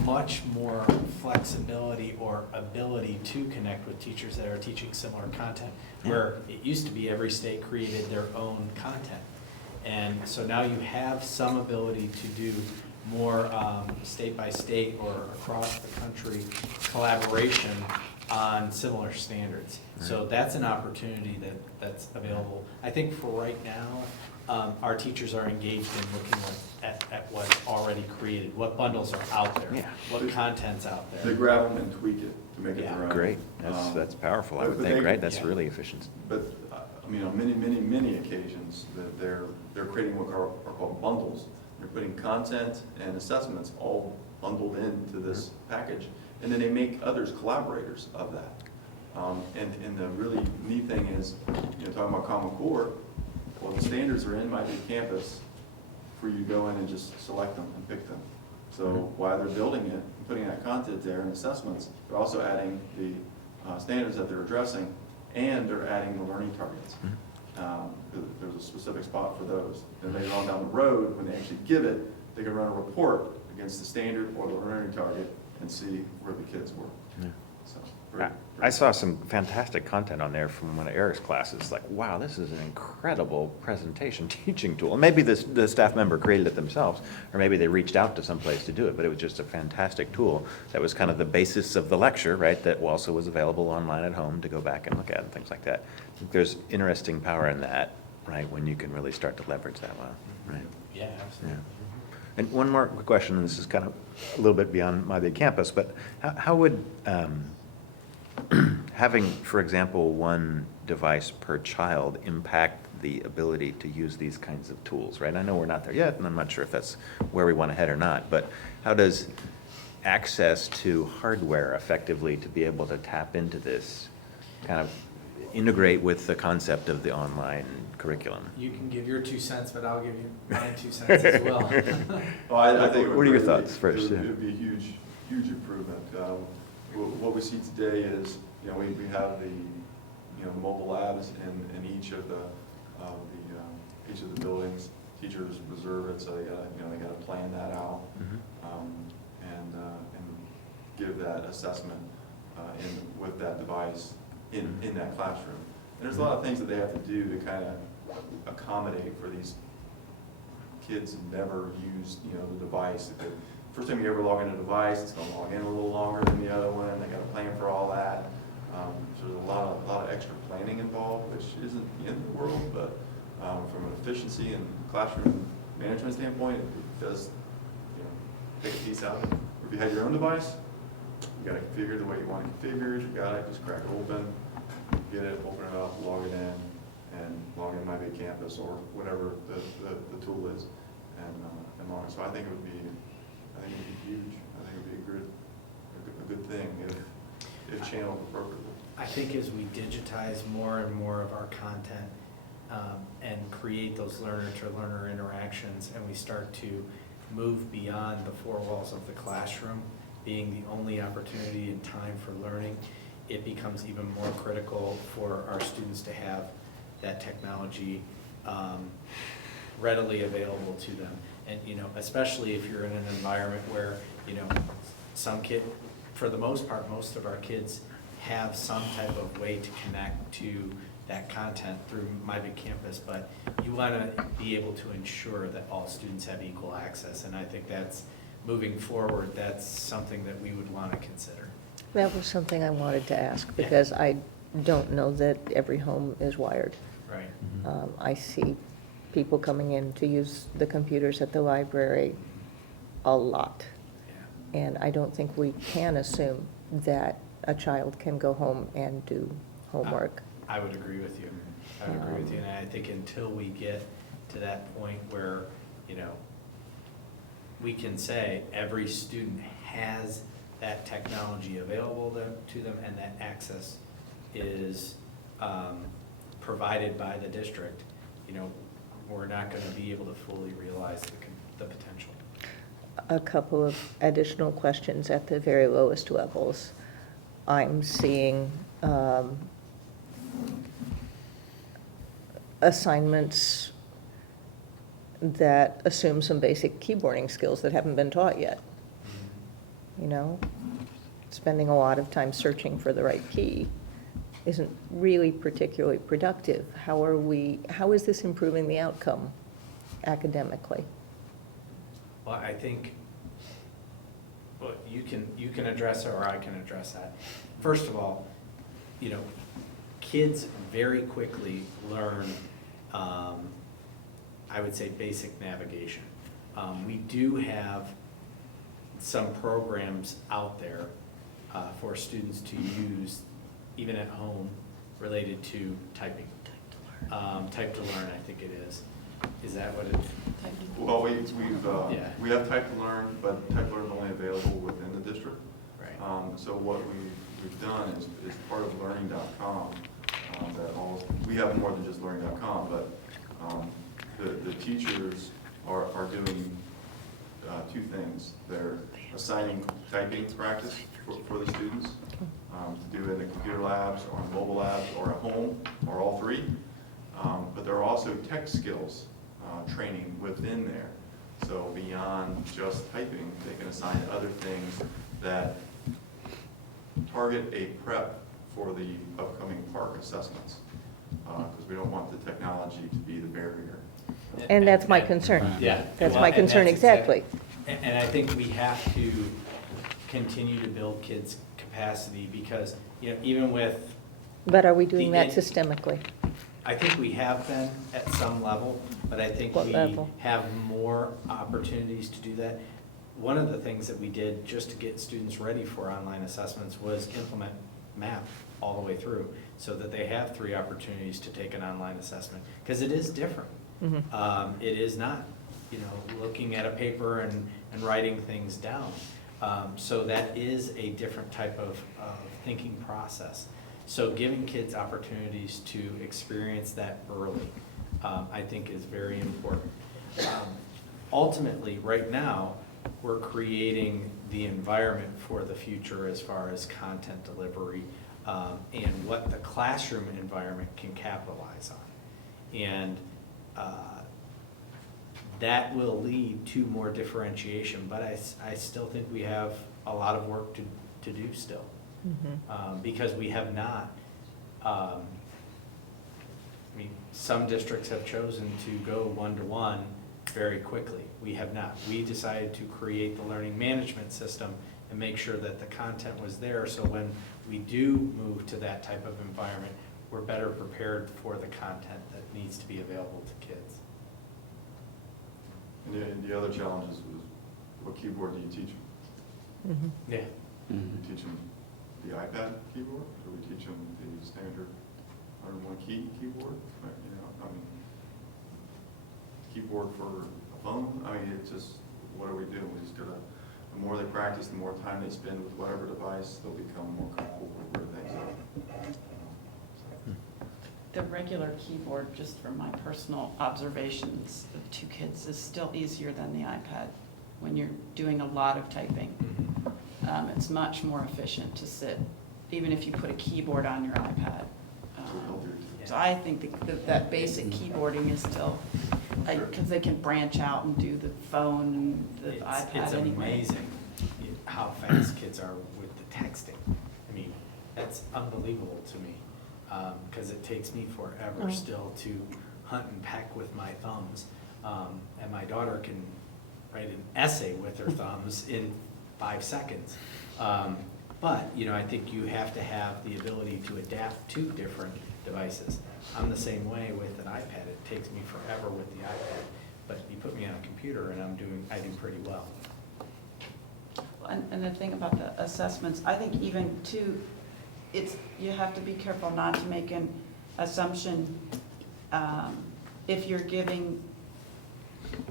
much more flexibility or ability to connect with teachers that are teaching similar content, where it used to be every state created their own content. And so now you have some ability to do more state by state or across the country collaboration on similar standards. So that's an opportunity that's available. I think for right now, our teachers are engaged in looking at what's already created, what bundles are out there, what content's out there. They grab them and tweak it to make it their own. Great. That's powerful, I would think, right? That's really efficient. But, I mean, on many occasions, that they're creating what are called bundles. They're putting content and assessments all bundled into this package, and then they make others collaborators of that. And the really neat thing is, talking about Common Core, well, the standards are in my big campus for you to go in and just select them and pick them. So while they're building it and putting that content there and assessments, they're also adding the standards that they're addressing, and they're adding the learning targets. There's a specific spot for those. And later on down the road, when they actually give it, they can run a report against the standard or the learning target and see where the kids were. Yeah. So, I saw some fantastic content on there from one of Eric's classes. Like, wow, this is an incredible presentation teaching tool. And maybe the staff member created it themselves, or maybe they reached out to someplace to do it, but it was just a fantastic tool that was kind of the basis of the lecture, right, that also was available online at home to go back and look at and things like that. I think there's interesting power in that, right, when you can really start to leverage that well, right? Yeah, absolutely. Yeah. And one more quick question, and this is kind of a little bit beyond my big campus, but how would having, for example, one device per child impact the ability to use these kinds of tools, right? I know we're not there yet, and I'm not sure if that's where we want to head or not, but how does access to hardware effectively to be able to tap into this kind of integrate with the concept of the online curriculum? You can give your 2 cents, but I'll give you my 2 cents as well. Well, I think What are your thoughts first? It would be a huge improvement. What we see today is, we have the, mobile labs in each of the buildings. Teachers reserve it, so they gotta plan that out, and give that assessment with that device in that classroom. And there's a lot of things that they have to do to kind of accommodate for these kids who never used, the device. First time you ever log in a device, it's going to log in a little longer than the other one. They got to plan for all that. So there's a lot of extra planning involved, which isn't the end of the world, but from an efficiency and classroom management standpoint, it does, take a piece out. Or if you had your own device, you got to configure the way you want it configured. You got it, just crack it open, get it, open it up, log it in, and log in My Big Campus or whatever the tool is, and log it. So I think it would be huge. I think it would be a good thing if channeled appropriately. I think as we digitize more and more of our content, and create those learner-to-learner interactions, and we start to move beyond the four walls of the classroom, being the only opportunity and time for learning, it becomes even more critical for our students to have that technology readily available to them. And, especially if you're in an environment where, for the most part, most of our kids have some type of way to connect to that content through My Big Campus, but you want to be able to ensure that all students have equal access, and I think that's, moving forward, that's something that we would want to consider. That was something I wanted to ask, because I don't know that every home is wired. Right. I see people coming in to use the computers at the library a lot. Yeah. And I don't think we can assume that a child can go home and do homework. I would agree with you. I would agree with you, and I think until we get to that point where, we can say every student has that technology available to them and that access is provided by the district, we're not going to be able to fully realize the potential. A couple of additional questions at the very lowest levels. I'm seeing assignments that assume some basic keyboarding skills that haven't been taught yet. Spending a lot of time searching for the right key isn't really particularly productive. How is this improving the outcome academically? Well, I think, you can address it, or I can address that. First of all, kids very quickly learn, I would say, basic navigation. We do have some programs out there for students to use, even at home, related to typing. Type to Learn, I think it is. Is that what it's? Well, Yeah. we have Type to Learn, but Type to Learn is only available within the district. Right. So what we've done is part of learning.com, we have more than just learning.com, but the teachers are doing two things. They're assigning typing practice for the students to do in the computer labs or in mobile labs or at home or all three. But there are also tech skills training within there. So beyond just typing, they can assign other things that target a prep for the upcoming park assessments. Because we don't want the technology to be the barrier. And that's my concern. Yeah. That's Well, my and concern, that's exactly. And I think we have to continue to build kids' capacity because, even with, But are we doing The that in- systemically? I think we have been at some level, but I think What we level? have more opportunities to do that. One of the things that we did just to get students ready for online assessments was implement MAP all the way through so that they have 3 opportunities to take an online assessment, because it is different. It is not, looking at a paper and writing things down. So that is a different type of thinking process. So giving kids opportunities to experience that early, I think is very important. Ultimately, right now, we're creating the environment for the future as far as content delivery and what the classroom environment can capitalize on. And that will lead to more differentiation, but I still think we have a lot of work to do still. Because we have not, some districts have chosen to go one-to-one very quickly. We have not. We decided to create the learning management system and make sure that the content was there, so when we do move to that type of environment, we're better prepared for the content that needs to be available to kids. And the other challenge is what keyboard do you teach them? Yeah. Do you teach them the iPad keyboard, or do we teach them the standard 101 key keyboard? Keyboard for a phone? It's just, what do we do? We just gotta, the more they practice, the more time they spend with whatever device, they'll become more comfortable with where things are. the regular keyboard, just from my personal observations of two kids, is still easier than the iPad when you're doing a lot of typing. It's much more efficient to sit, even if you put a keyboard on your iPad. So I think that basic keyboarding is still, because they can branch out and do the phone and the iPad It's anyway. amazing how fast kids are with the texting. I mean, that's unbelievable to me, because it takes me forever still to hunt and peck with my thumbs. And my daughter can write an essay with her thumbs in 5 seconds. But, you know, I think you have to have the ability to adapt to different devices. I'm the same way with an iPad. It takes me forever with the iPad, but you put me on a computer and I do pretty well. And the thing about the assessments, I think even too, you have to be careful not to make an assumption, if you're giving,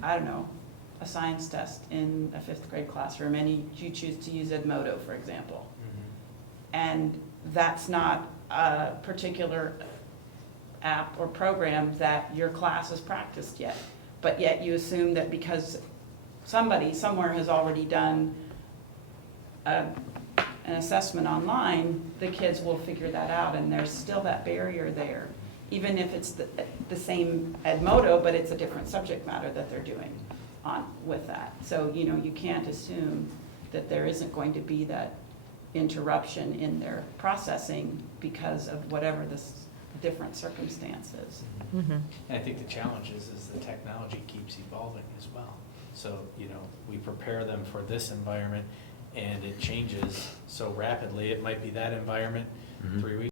I don't know, a science test in a 5th grade classroom and you choose to use Edmodo, for example. And that's not a particular app or program that your class has practiced yet. But yet you assume that because somebody somewhere has already done an assessment online, the kids will figure that out, and there's still that barrier there. Even if it's the same Edmodo, but it's a different subject matter that they're doing with that. So, you know, you can't assume that there isn't going to be that interruption in their processing because of whatever the different circumstances. And I think the challenge is the technology keeps evolving as well. So, you know, we prepare them for this environment and it changes so rapidly. It might be that environment 3 weeks